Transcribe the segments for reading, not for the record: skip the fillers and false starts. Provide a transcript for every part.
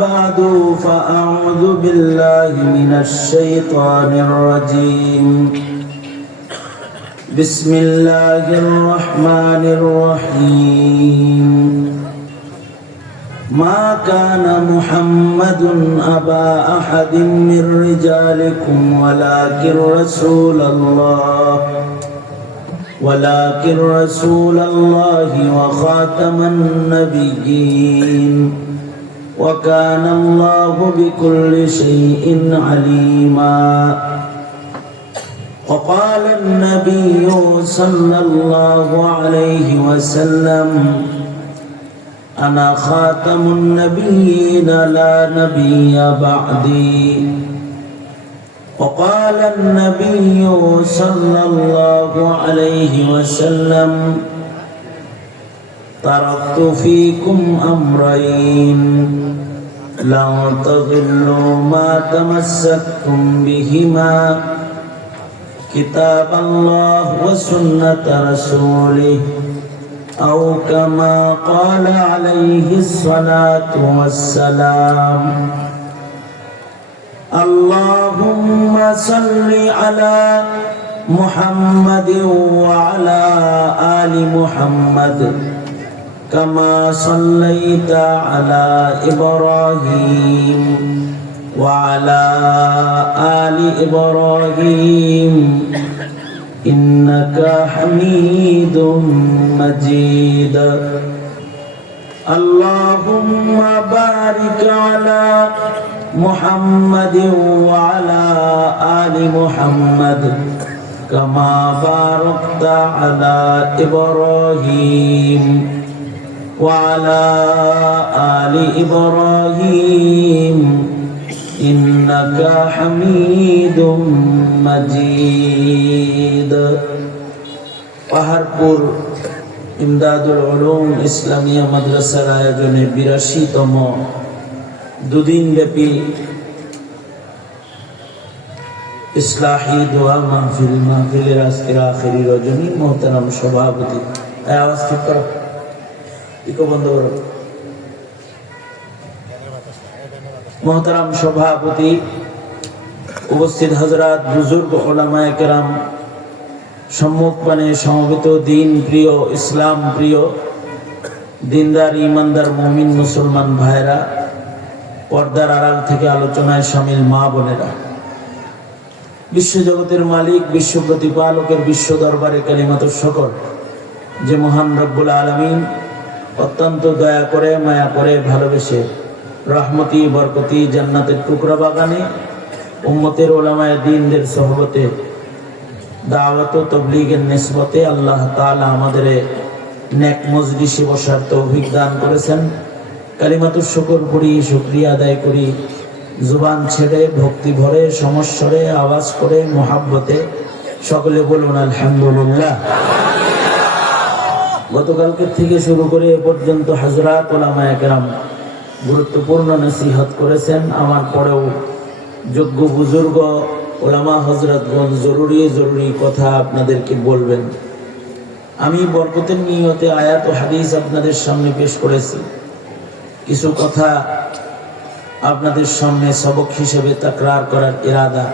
بعد فأعوذ بالله من الشيطان الرجيم بسم الله الرحمن الرحيم ما كان محمد أبا أحد من رجالكم ولكن رسول الله وخاتم النبيين وكان الله بكل شيء عليما وقال النبي صلى الله عليه وسلم أنا خاتم النبيين لا نبي بعدي وقال النبي صلى الله عليه وسلم تركت فيكم أمرين لن تضلوا ما تمسكتم بهما كتاب الله وسنة رسوله أو كما قال عليه الصلاة والسلام اللهم صل على محمد وعلى آل محمد كما صليت على إبراهيم وعلى آل إبراهيم إنك حميد مجيد اللهم بارك على محمد وعلى آل محمد كما باركت على إبراهيم وعلى آل إبراهيم إنك حميد مجيد পাহাড়পুর ইমদাদুল উলুম ইসলামিয়া মাদ্রাসার আয়োজনে ৮২তম দুদিন ব্যাপী ইসলাহি দোয়া মাহফিলের আজকের আখেরি রজনী মোহতারাম সভাপতি আওয়াজ ঠিক করো ইকো বন্ধ করো মোহতারাম সভাপতি উপস্থিত হযরত বুজুর্গ উলামায়ে কেরাম সম্মুখপানে সমবেত দিন প্রিয় ইসলাম প্রিয় দিনদার ইমানদার মুমিন মুসলমান ভাইরা পর্দার আড়াল থেকে আলোচনায় শামিল মা বোনেরা বিশ্বজগতের মালিক বিশ্ব প্রতিপালকের বিশ্ব দরবারে কালিমাতুর শুকর যে মহান রব্বুল আলামিন অত্যন্ত দয়া করে মায়া করে ভালোবেসে রহমতি বরকতি জান্নাতের টুকরা বাগানে উম্মতের উলামায়ে দ্বীনদের সোহবতে দাওয়াত ও তাবলীগের নিসবতে আল্লাহ তাআলা আমাদের নেক মজলিসে বসার তৌফিক দান করেছেন। কালিমাতুর শুকর পড়ি, শুকরিয়া আদায় করি, জুবান ছেড়ে ভক্তি ভরে সমস্বরে আওয়াজ করে মোহাব্বতে সকলে বলুন আলহামদুলিল্লাহ। গতকালকে থেকে শুরু করে এ পর্যন্ত হযরত উলামায়ে কেরাম গুরুত্বপূর্ণ নসিহত করেছেন। আমার পরেও যোগ্য বুজুর্গ উলামা হযরতগণ জরুরি কথা আপনাদেরকে বলবেন। আমি বরকতের নিয়তে আয়াত ও হাদিস আপনাদের সামনে পেশ করেছি। কিছু কথা আপনাদের সামনে সবক হিসেবে তাকরার করার ইরাদা।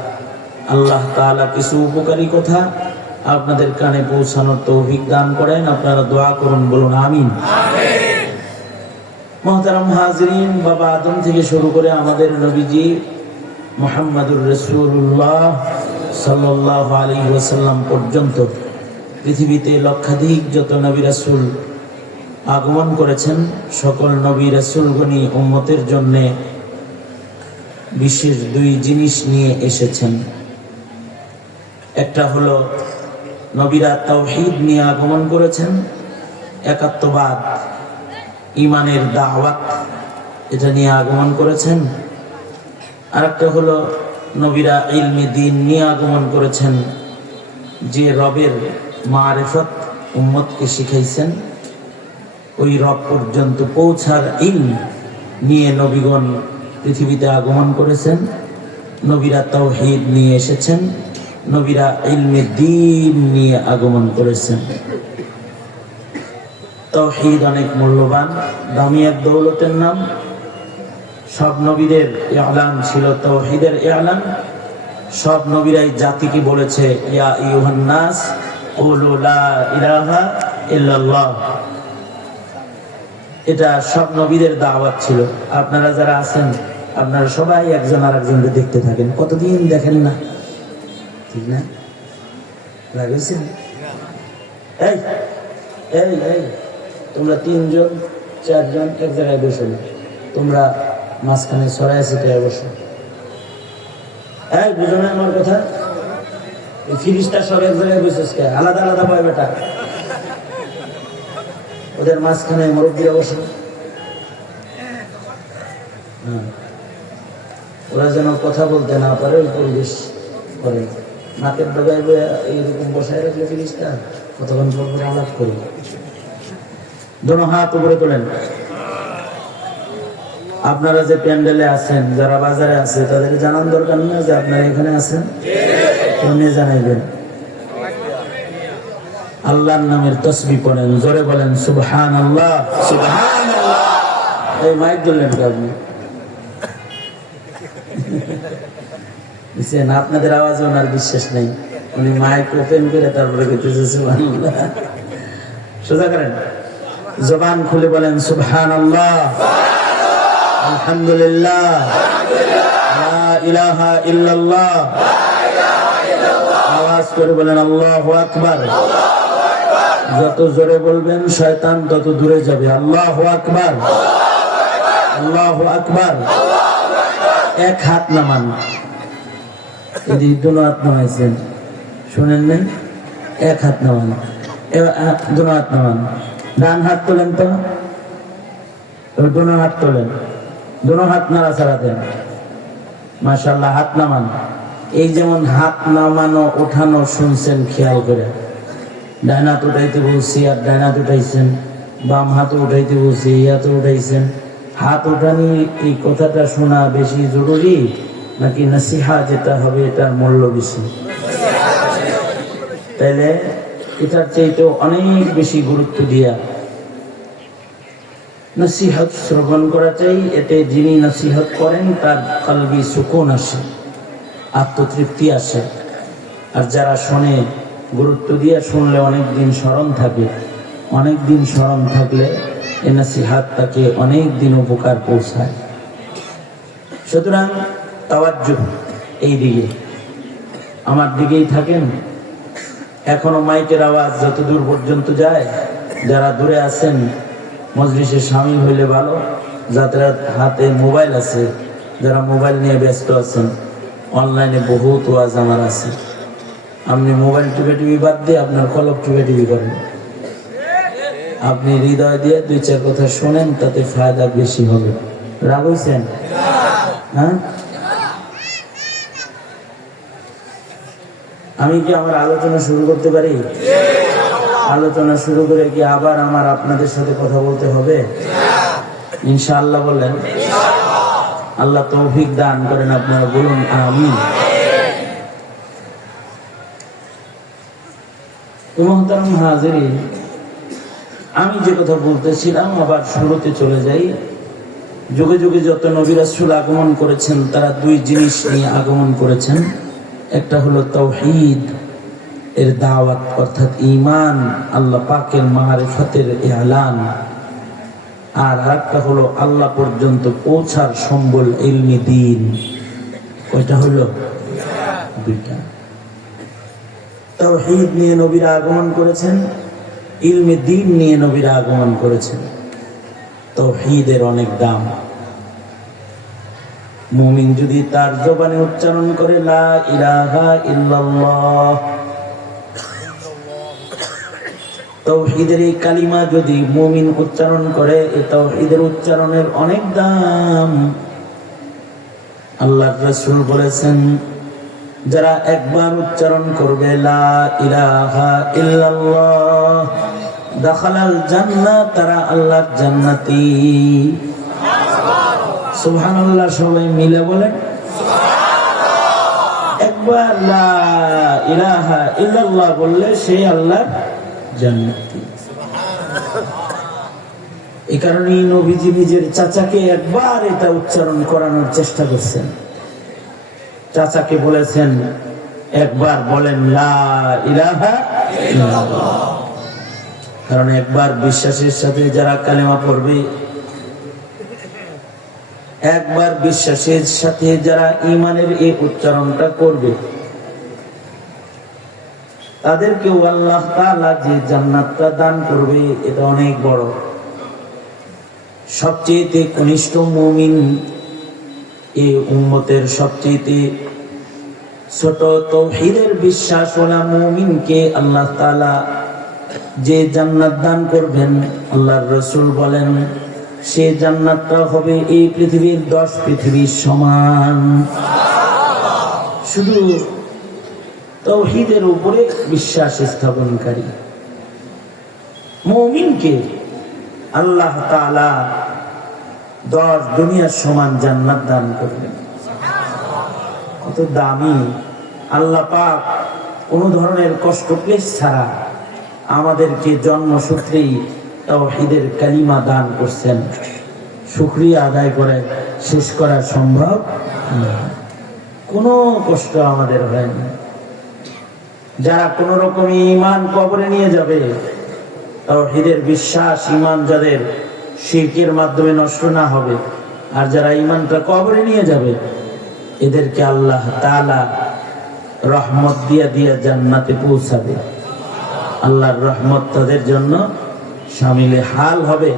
আল্লাহ তাআলা কিছু উপকারী কথা আপনাদের কানে পৌঁছানোর তৌফিক দান করেন। আপনারা দোয়া করুন, বলুন আমিন। মুহতারাম হাজিরিন, বাবা আদম থেকে শুরু করে আমাদের নবীজি মুহাম্মদুর রাসূলুল্লাহ সাল্লাল্লাহু আলাইহি ওয়াসাল্লাম পর্যন্ত পৃথিবীতে লক্ষাধিক যত নবী রাসূল আগমন করেছেন, সকল নবী রাসূলগণই উম্মতের জন্য বিশেষ দুই জিনিস নিয়ে এসেছেন। একটা হলো নবীরা তাওহীদ নিয়ে আগমন করেছেন, একাত্মবাদ ঈমানের দাওয়াত এটা নিয়ে আগমন করেছেন। আরেকটা হলো নবীরা ইলমে দ্বীন নিয়ে আগমন করেছেন, যে রবের মারিফত উম্মতকে শিখাইছেন, ওই রব পর্যন্ত পৌঁছার ইলম নিয়ে নবীগণ পৃথিবীতে আগমন করেছেন। নবীরা তাওহীদ নিয়ে এসেছেন, নবীরা ইলমে দ্বীন নিয়ে আগমন করেছেন। তাওহীদ অনেক মূল্যবান, দামি এক দৌলতের নাম। সব নবীদের ইলান ছিল তাওহীদের ইলান। সব নবীরাই জাতিকে বলেছে ইয়া আইয়ুহান নাস কুলু লা ইলাহা ইল্লাল্লাহ। এটা সব নবীদের দাওয়াত ছিল। আপনারা যারা আছেন আপনারা সবাই একজন আর একজনকে দেখতে থাকেন, কতদিন দেখেন না, ঠিক না? লাগেছেন এই এই এই তোমরা 3 জন 4 জন এক জায়গায় বসো না, তোমরা মাঝখানে ছড়ায় ছিটায় বসো। এই বুঝো না আমার কথা? এই ফিরিস্তা সব এক জায়গায় বসেছে, আলাদা আলাদা পায় বেটা। ওদের মাঝখানে মুরব্বীরা বসে, ওরা যেন কথা বলতে না পারে ওই পরিবেশ করে। নাকের ডগায় এইরকম বসায় রাখলে ফিরিস্তা কতক্ষণ পর আলাপ করি। দোনো হাত উপরে তোলেন। আপনারা যে প্যান্ডেলে আছেন, যারা বাজারে আছে তাদের জানান দরকার না যে আপনারা এখানে আছেন, এমনি জানাইবেন। আল্লাহর নামের তাসবিহ পড়েন, জোরে বলেন সুবহানাল্লাহ সুবহানাল্লাহ। এই মাইক ধরলেন কি আপনি? বুঝছেন, আপনাদের আওয়াজে ওনার বিশ্বাস নেই, উনি মাইক ওপেন করে তারপরে কইতেছে সুবহানাল্লাহ। সোজা করেন, জবান খুলে বলেন সুবহানাল্লাহ আলহামদুলিল্লাহ লা ইলাহা ইল্লাল্লাহ। আওয়াজ করে বলেন আল্লাহু আকবার। যত জোরে বলবেন শয়তান তত দূরে যাবে। আল্লাহু আকবার আল্লাহু আকবার। এক হাত নামান, এদিকে দুনো হাত নামাইছেন, শুনেন নাই? এক হাত নামান, দুনো হাত নামান। ডান হাত তোলেন তো, দুনো হাত তোলেন, দুনো হাত নাড়াচাড়া দেন। মাশাআল্লাহ, হাত নামান। এই যেমন হাত নামানো ওঠানো শুনছেন, খেয়াল করে। ডান হাত উঠাইতে বলছি আর ডান হাত উঠাইছেন, বাম হাত উঠাইতে বলছি এই হাত উঠাইছেন। হাত উঠানি এই কথাটা শোনা বেশি জরুরি নাকি নসিহা যেটা হবে এটার মূল্য বেশি? তাইলে এটার চাইতে অনেক বেশি গুরুত্ব দিয়া নসিহত শ্রবণ করা চাই। এতে যিনি নসিহত করেন তার কলবি সুকুন আসে, আত্মতৃপ্তি আসে। আর যারা শোনে, গুরুত্ব দিয়ে শুনলে অনেক দিন স্মরণ থাকে। অনেক দিন স্মরণ থাকলে এ নসিহত তাকে অনেক দিন উপকার পৌঁছায়। সুতরাং তাওয়াজ্জুহ এই দিকে, আমার দিকেই থাকেন। এখনো মাইকের আওয়াজ যত দূর পর্যন্ত যায়, যারা দূরে আছেন মজলিসে শামিল হইলে ভালো। যাদের হাতে মোবাইল আছে, যারা মোবাইল নিয়ে ব্যস্ত আছেন, অনলাইনে বহুত ওয়াজ আমার আছে। আপনি মোবাইল টিপে টিভি বাদ দিয়ে আপনার কলব টিপে টিভি করেন। আপনি হৃদয় দিয়ে 2-4 কথা শোনেন, তাতে ফায়দা বেশি হবে। রাগ হইছেন? হ্যাঁ, আমি কি আমার আলোচনা শুরু করতে পারি? আলোচনা শুরু করে কি আবার আমার আপনাদের সাথে কথা বলতে হবে? ইনশাআল্লাহ বলেন। আল্লাহ তৌফিক দান করেন, আপনারা বলুন আমিন। মুহতারাম হাজিরিন, আমি যে কথা বলতেছিলাম আবার শুরুতে চলে যাই। যুগে যুগে যত নবী রাসূল আগমন করেছেন তারা 2 জিনিস নিয়ে আগমন করেছেন। একটা হলো তাওহীদ এর দাওয়াত, অর্থাৎ ঈমান, আল্লাহ পাকের মারিফতের ইলান। আর আরেকটা হলো আল্লাহ পর্যন্ত পৌঁছার সম্বল ইলমি দ্বীন। কয়টা হলো? 2টা। তাওহীদ নিয়ে নবীরা আগমন করেছেন, ইলমি দ্বীন নিয়ে নবীরা আগমন করেছেন। তাওহীদের অনেক দাম। মুমিন যদি তার জবানে উচ্চারণ করে লা ইলাহা ইল্লাল্লাহ, তাওহীদের এই কালিমা যদি মুমিন উচ্চারণ করে, এই তাওহীদের উচ্চারণের অনেক দাম। আল্লাহর রাসূল বলেছেন, যারা একবার উচ্চারণ করবে লা ইলাহা ইল্লাল্লাহ দাখালাল জান্নাহ, তারা আল্লাহর জান্নাতি। সুবহানাল্লাহ। সবাই মিলে বলেন সুবহানাল্লাহ। একবার লা ইলাহা ইল্লাল্লাহ বললে সে আল্লাহর জান্নাতি। এই কারণেই নবীজি নিজের চাচাকে একবার এটা উচ্চারণ করানোর চেষ্টা করছেন। চাচাকে বলেছেন, একবার বলেন লা ইলাহা ইল্লাল্লাহ। কারণ একবার বিশ্বাসের সাথে যারা কালেমা পড়বে, একবার বিশ্বাসের সাথে যারা ঈমানের এই উচ্চারণটা করবে, তাদেরকেও আল্লাহ তাআলা যে জান্নাতটা দান করবে এটা অনেক বড়। সবচেয়ে কনিষ্ঠ মুমিন, এই উম্মতের সবচেয়ে ছোট তাওহীদের বিশ্বাসওয়ালা মুমিনকে আল্লাহ তাআলা যে জান্নাত দান করবেন, আল্লাহর রাসূল বলেন সে জান্নাতটা হবে এই পৃথিবীর 10 পৃথিবীর সমান। শুধু তাওহীদের উপরে বিশ্বাস স্থাপনকারী মুমিনকে আল্লাহ তাআলা 10 দুনিয়ার সমান জান্নাত দান করবেন। কত দামি! আল্লাহ পাক কোন ধরনের কষ্ট ক্লেশ ছাড়া আমাদেরকে জন্মসূত্রেই তাওহীদের কালিমা দান করছেন। শুকরিয়া আদায় করে শেষ করা সম্ভব না। কোনো কষ্ট আমাদের হয়নি। যারা কোন রকম ঈমান কবরে নিয়ে যাবে, তাওহীদের বিশ্বাস ঈমান যাদের শিরকের মাধ্যমে নষ্ট না হবে, আর যারা ঈমানটা কবরে নিয়ে যাবে, এদেরকে আল্লাহ তাআলা রহমত দিয়া দিয়া জান্নাতে পৌঁছাবে। আল্লাহর রহমত তাদের জন্য শামিলে হাল হবে।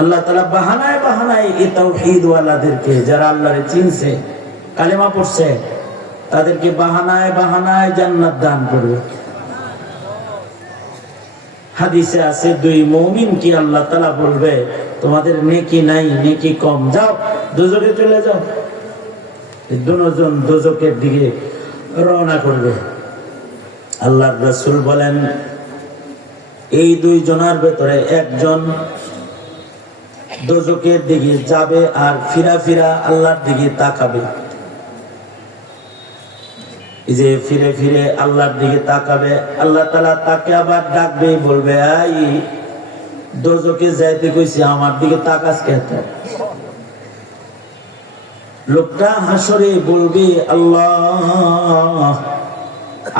আল্লাহ তাআলা বাহানায় বাহানায় এই তাওহীদ ওয়ালাদেরকে, যারা আল্লাহরে চিনছে, কালেমা পড়ছে, তাদেরকে বাহানায় বাহানায় জান্নাত দান করবে। হাদিসে আছে, 2 মুমিনকে আল্লাহ তাআলা বলবে তোমাদের নেকি নাই, নেকি কম, যাও দোজখে চলে যাও। দুজন দোজখের দিকে রওনা করবে। আল্লাহর রাসূল বলেন এই 2 জনের ভেতরে একজন দোজখের দিকে যাবে আর ফিরা ফিরা আল্লাহর দিকে তাকাবে। এই যে ফিরে ফিরে আল্লাহর দিকে তাকাবে, আল্লাহ তাআলা তাকে আবার ডাকবে, বলবে এই দোজখে যাইতে কইছি, আমার দিকে তাকাস কেন? লোকটা হাসরে বলবে আল্লাহ,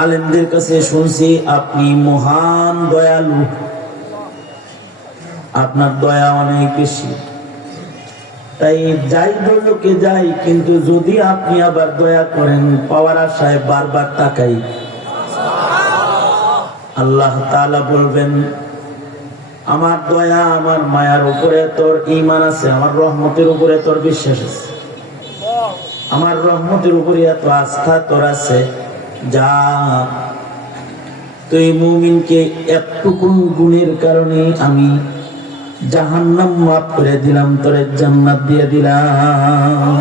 আলেমদের কাছে শুনছি আপনি মহান দয়ালু, আপনার দয়া অনেক বেশি, তাই যাই দোজখে যাই, কিন্তু যদি আপনি আবার দয়া করেন পাওয়ার আশায় বারবার তাকাই। আল্লাহ তাআলা বলবেন আমার দয়া আমার মায়ার উপরে তোর ঈমান আছে, আমার রহমতের উপরে তোর বিশ্বাস আছে, আমার রহমতের উপরে এত আস্থা তোর আছে, যা তুই মুমিনকে একটুকুন গুণের কারণে আমি জাহান্নাম মাফ করে দিলাম, তোরে জান্নাত দিয়ে দিলাম।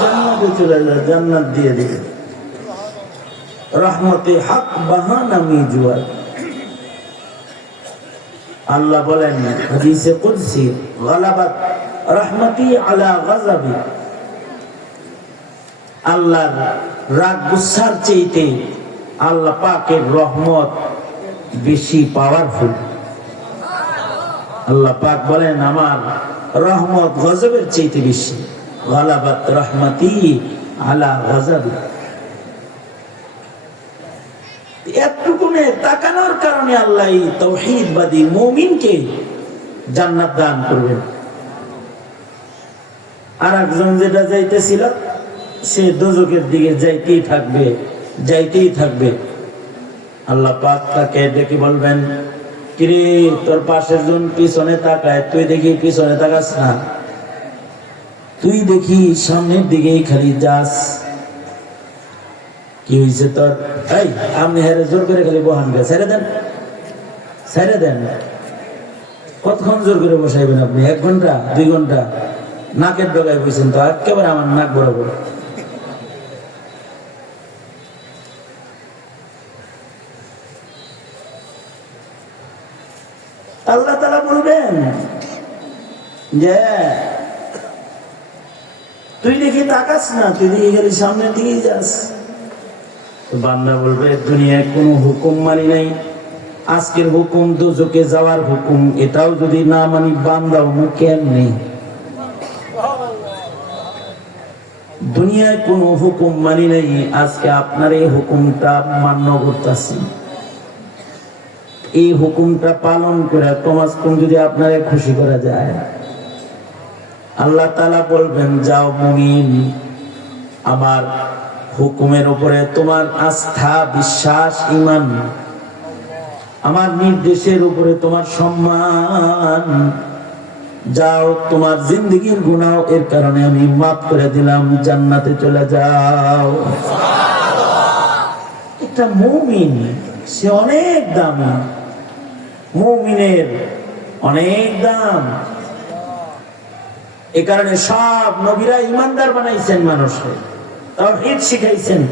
জান্নাতে চলে যা, জান্নাত দিয়ে দিলাম। রহমতে হক বাহানা মিজুয়ার। আল্লাহ বলেন হাদিসে কুদসি, গালাবাত রহমতি আলা গাযাবি। আল্লাহর রাগ গুসার চাইতে আল্লাহ পাকের রহমত বেশি পাওয়ারফুল। আল্লাহ পাক বলেন আমার রহমত গজবের চাইতে বেশি। গালাবাত রহমতি আলা গাযাবি। একটুকুনে তাকানোর কারণে আল্লাহ এই তাওহীদবাদী মুমিনকে জান্নাত দান করবেন। আর একজন যেটা যাইতেছিল সে দোজখের দিকে যাইতেই থাকবে, যাইতেই থাকবে। আল্লাহ পাক তাকে ডেকে বলবেন কিরে তোর পাশের জন পিছনে তাকায়, তুই দেখি পিছনে তাকাস না, তুই দেখি সামনের দিকেই খালি যাস। কি হয়েছে তোর? এই আপনি হেরে জোর করে খালি বহান গে, ছেড়ে দেন, ছেড়ে দেন। কতক্ষণ জোর করে বসাইবেন আপনি? 1 ঘন্টা 2 ঘন্টা? নাকের ডগায় বসেন তো একেবারে আমার নাক বরাবর। আল্লাহ তাআলা বলবেন যে তুই দেখি তাকাস না, তুই দেখি গেলি সামনের দিকেই যাস। বান্দা বলবে দুনিয়ায় কোনো হুকুম মানি নাই, আজকের হুকুম দোজখে যাওয়ার হুকুম, এটাও যদি না মানি বান্দাও মুখে এমনি। দুনিয়ায় কোনো হুকুম মানি নাই, আজকে আপনার এই হুকুমটা মান্য করতেছি। এই হুকুমটা পালন করে কমাস কম যদি আপনারে খুশি করা যায়, আল্লাহ তাআলা বলবেন যাও মুমিন, আমার হুকুমের উপরে তোমার আস্থা, বিশ্বাস, ঈমান, আমার নির্দেশের উপরে তোমার সম্মান, যাও তোমার জিন্দেগীর গুনাহ এর কারণে আমি মাফ করে দিলাম, জান্নাতে চলে যাও। এটা মুমিন, সে অনেক দামি, মুমিনের অনেক দাম। এ কারণে সব নবীরা ইমানদার বানাইছেন, মানুষকে তাওহীদ শিখাইছেন,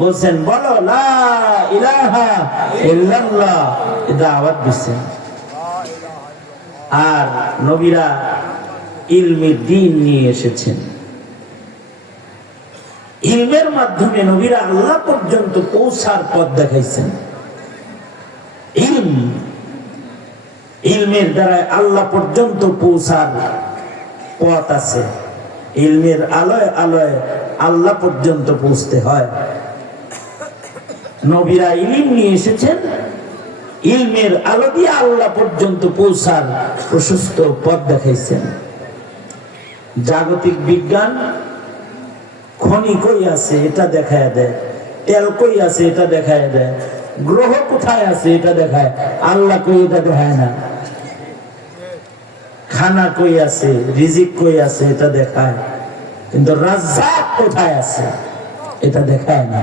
বলছেন বলো লা ইলাহা ইল্লাল্লাহ, দাওয়াত দিচ্ছেন। আর নবীরা ইলমে দ্বীন নিয়ে এসেছেন, ইলমের মাধ্যমে নবীরা আল্লাহ পর্যন্ত পৌঁছার পথ দেখাইছেন। ইলমের দ্বারা আল্লাহ পর্যন্ত পৌঁছার পথ আছে। ইলমের আলোয় আলোয় আল্লাহ পর্যন্ত পৌঁছতে হয়। নবীরা ইলম নিয়ে এসেছেন, ইলমের আলো দিয়ে আল্লাহ পর্যন্ত পৌঁছার প্রশস্ত পথ দেখাইছেন। জাগতিক বিজ্ঞান খনি কই আছে এটা দেখায় দেয়, তেল কই আছে এটা দেখায় দেয়, গ্রহ কোথায় আছে এটা দেখায়, আল্লাহ কই এটা দেখায় না। খানা কই আছে, রিজিক কই আছে এটা দেখায়, কিন্তু রাজ্জাক কোথায় আছে এটা দেখায় না।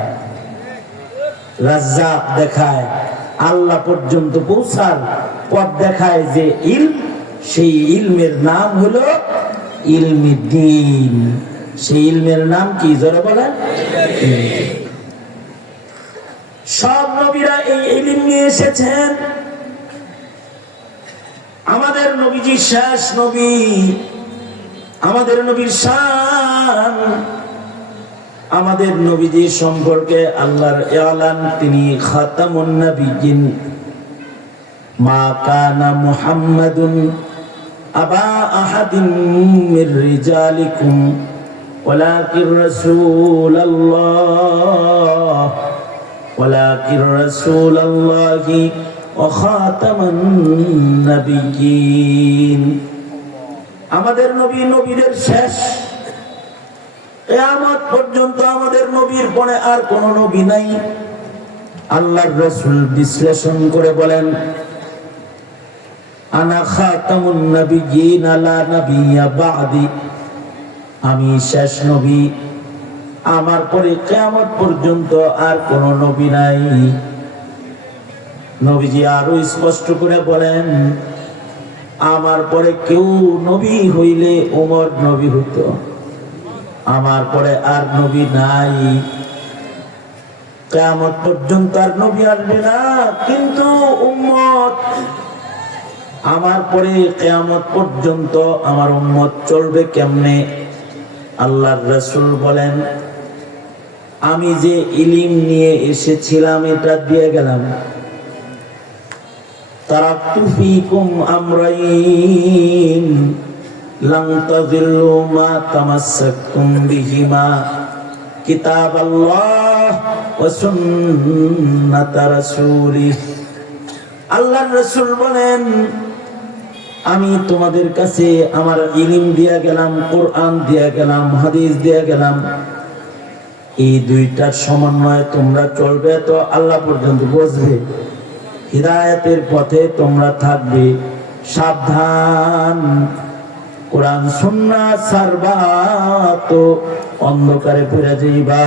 রাজ্জাক দেখায়, আল্লাহ পর্যন্ত পৌঁছার পথ দেখায় যে ইলম, সেই ইলমের নাম হলো ইলমে দ্বীন। সেই ইলমের নাম কি জোরে বলেন? সব নবীরা এই ইলম নিয়ে এসেছেন। আমাদের নবীজি শেষ নবী, আমাদের নবীর শান, আমাদের নবীজি সম্পর্কে আল্লাহর এলান, তিনি খাতামুন নবিয়্যিন। মা কানা মুহাম্মাদুন আবা আহাদিন মির রিজালিকুম ওয়ালাকির রাসূলুল্লাহি ওয়া খাতামান নবিয়্যিন। আমাদের নবী নবীদের শেষ, কিয়ামত পর্যন্ত আমাদের নবীর পরে আর কোন নবী নাই। আল্লাহর রাসূল বিশ্লেষণ করে বলেন, আনা খাতামুন নবিয়্যিন লা নাবিয়্যা বা'দি, আমি শেষ নবী, আমার পরে কিয়ামত পর্যন্ত আর কোন নবী নাই। নবীজি আরো স্পষ্ট করে বলেন, আমার পরে কেউ নবী হইলে ওমর নবী হইতো, আমার পরে আর নবী নাই, কিয়ামত পর্যন্ত আর নবী আসবে না। কিন্তু উম্মত, আমার পরে কিয়ামত পর্যন্ত আমার উম্মত চলবে কেমনে? আল্লাহর রাসূল বলেন, আমি যে ইলম নিয়ে এসেছিলাম এটা দিয়ে গেলাম। তারাকতু ফীকুম আমরাইন লান তাযিল্লু মা তামাসসাকতুম বিহিমা কিতাবাল্লাহ ওয়া সুন্নাত রাসূলিহ। আল্লাহর রাসূল বলেন, আমি তোমাদের কাছে আমার ইলম দিয়ে গেলাম, কোরআন দিয়ে গেলাম, হাদিস দিয়ে গেলাম। এই দুইটার সমন্বয়ে তোমরা চলবে তো আল্লাহ পর্যন্ত পৌঁছবে, হিদায়াতের পথে তোমরা থাকবে। সাবধান, কোরআন সুন্নাহ ছাড়বা তো অন্ধকারে পড়ে যাইবা।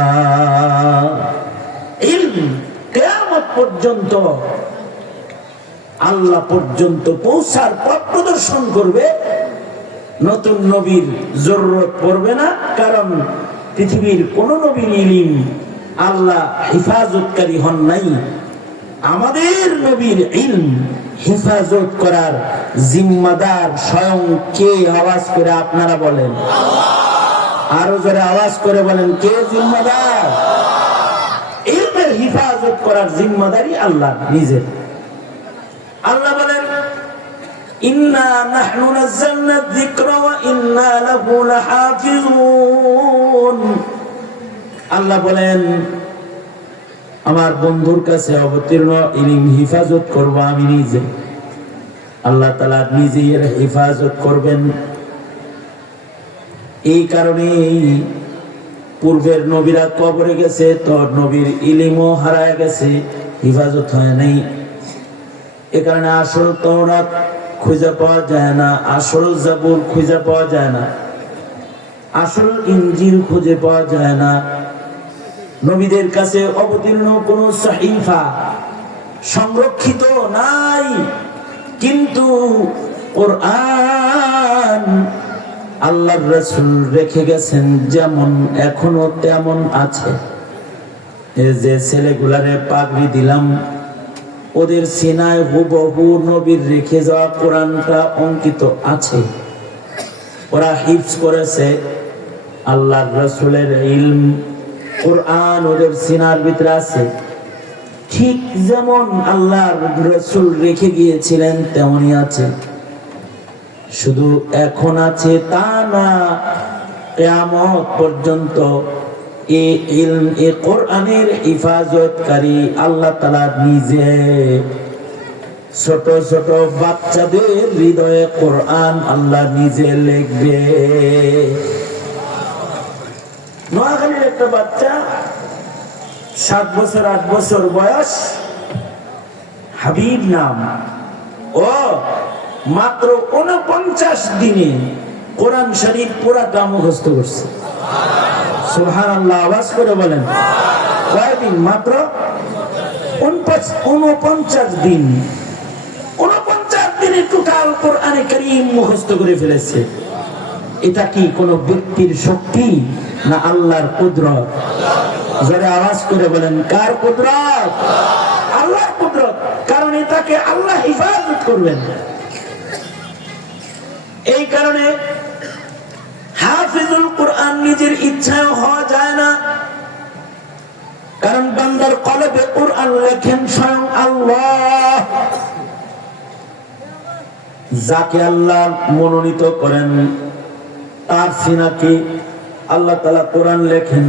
ইলম কিয়ামত পর্যন্ত আল্লাহ পর্যন্ত পৌঁছার পথ প্রদর্শন করবে। নতুন নবীর জরুরত পড়বে না, কারণ পৃথিবীর কোন নবীর ইলম আল্লাহ হেফাজতকারী হন নাই। আমাদের নবীর ইলম হেফাজত করার জিম্মাদার স্বয়ং কে? আওয়াজ করে আপনারা বলেন, আরো জোরে আওয়াজ করে বলেন, কে জিম্মাদার? ইলমের হেফাজত করার জিম্মাদারি আল্লাহ নিজের। ইন্না নাহনু নাযালনা যিকরা ওয়া ইন্না লাহু লাহাফিজুন। আল্লাহ বলেন আমার বন্ধুর কাছে অবতীর্ণ ইলম হিফাজত করব আমি নিজে। আল্লাহ তাআলা নিজেই এর হিফাজত করবেন। এই কারণে পূর্বের নবীরা কবরে গেছে, তো নবীর ইলমও হারায় গেছে, হিফাজত হয় নাই। এ কারণে আসল তাওরাত খুঁজে পাওয়া যায় না, আসল জাবুর খুঁজে পাওয়া যায় না, আসল ইনজিল খুঁজে পাওয়া যায় না। নবীদের কাছে অবতীর্ণ কোন সাহিফা সংরক্ষিত নাই, কিন্তু কুরআন আল্লাহর রাসূল রেখে গেছেন যেমন এখনো তেমন আছে। এই যে ছেলেগুলারে পাগড়ি দিলাম, ওদের সিনায় হুবহু নবীর রেখে যাওয়া কোরআনটা অঙ্কিত আছে। ওরা হিফজ করেছে আল্লাহর রাসূলের ইলম, কোরআন ওদের সিনার ভিতরে আছে। ঠিক যেমন আল্লাহর রাসূল রেখে গিয়েছিলেন তেমনই আছে। শুধু এখন আছে তা না, কিয়ামত পর্যন্ত এই ইলম, এই কোরআনের হিফাজতকারী আল্লাহ তাআলা নিজে। ছোট ছোট বাচ্চাদের হৃদয়ে কোরআন আল্লাহ নিজে লিখবে। নোয়াখালীর একটা বাচ্চা 7 বছর 8 বছর বয়স, হাবিব নাম, ও মাত্র 49 দিনে কোরআন শরীফ পুরাটা মুখস্থ করছে। সুবহানাল্লাহ, আওয়াজ করে বলেন। কয়দিন? মাত্র 49 দিন। 49 দিনে টোটাল কোরআনে কারীম মুখস্থ করে ফেলেছে। এটা কি কোন ব্যক্তির শক্তি না আল্লাহর কুদরত? যারা আওয়াজ করে বলেন কার কুদরত? আল্লাহর কুদরত। কারণ এটাকে আল্লাহ হিফাজত করবেন। এই কারণে হাফিজুল কোরআন নিজের ইচ্ছায় হওয়া যায় না, কারণ বান্দার কলবে কোরআন লেখেন স্বয়ং আল্লাহ। যাকে আল্লাহ মনোনীত করেন তার সিনাকে আল্লাহ তাআলা কোরআন লেখেন,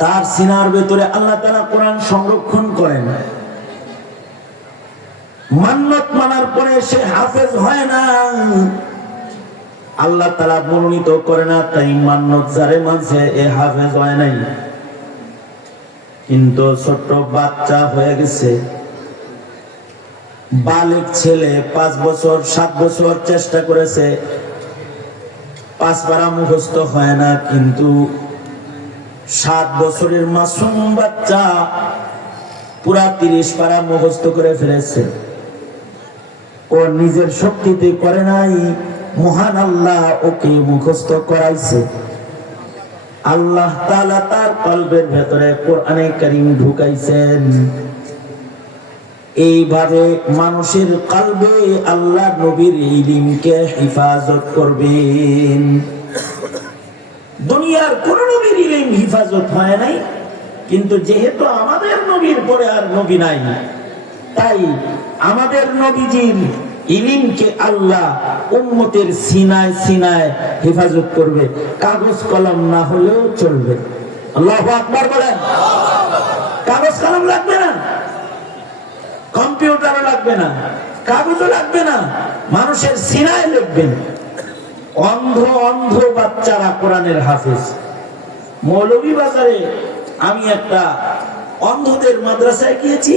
তার সিনার ভেতরে আল্লাহ তাআলা কোরআন সংরক্ষণ করেন। মান্নত মানার পরে সে হাফেজ হয় না, আল্লাহ তাআলা মনোনীত করে না, তাই মান্নত যারে মানছে এ হাফেজ হয় নাই। কিন্তু ছোট্ট বাচ্চা হয়ে গেছে, বালিক ছেলে 5 বছর 7 বছর চেষ্টা করেছে, 5 পারা মুখস্থ হয় না, কিন্তু 7 বছরের মাসুম বাচ্চা পুরা 30 পারা মুখস্থ করে ফেলেছে। ও নিজের শক্তিতে করে নাই, মহান আল্লাহ ওকে মুখস্থ করাইছে। আল্লাহ তাআলা তার কলবের ভেতরে কোরআনে কারীম ঢুকাইছেন। এইভাবে মানুষের কলবে আল্লাহ নবীর ইলমকে হিফাজত করবেন। দুনিয়ার কোন নবীর ইলম হিফাজত হয় নাই, কিন্তু যেহেতু আমাদের নবীর পরে আর নবী নাই, তাই আমাদের নবীজির ইলমকে আল্লাহ উম্মতের সিনায় সিনায় হেফাজত করবে। কাগজ কলম না হলেও চলবে। আল্লাহু আকবার বলেন। কাগজ কলম লাগবে না, কম্পিউটারও লাগবে না, কাগজও লাগবে না, মানুষের সিনায় লিখবেন। অন্ধ অন্ধ বাচ্চারা কোরআনের হাফেজ। মৌলভীবাজারে আমি একটা অন্ধদের মাদ্রাসায় গিয়েছি,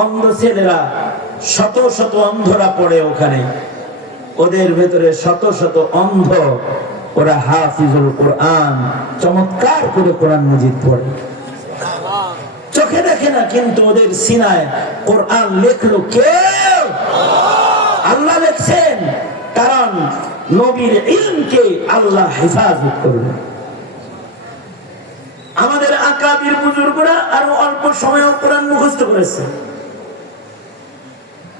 অন্ধ ছেলেরা শত শত অন্ধরা পড়ে ওখানে, ওদের ভেতরে শত শত অন্ধ, ওরা হাফিজুল কোরআন চমৎকার করে কোরআন মাজিদ পড়ে। চোখে দেখে না, কিন্তু ওদের সিনায় কোরআন লেখলো কে? আল্লাহ লেখছেন। কারণ নবীর ইলমকে আল্লাহ হেফাজত করবে। আমাদের আকাবির বুজুর্গরা আরো অল্প সময়ে কোরআন মুখস্থ করেছে।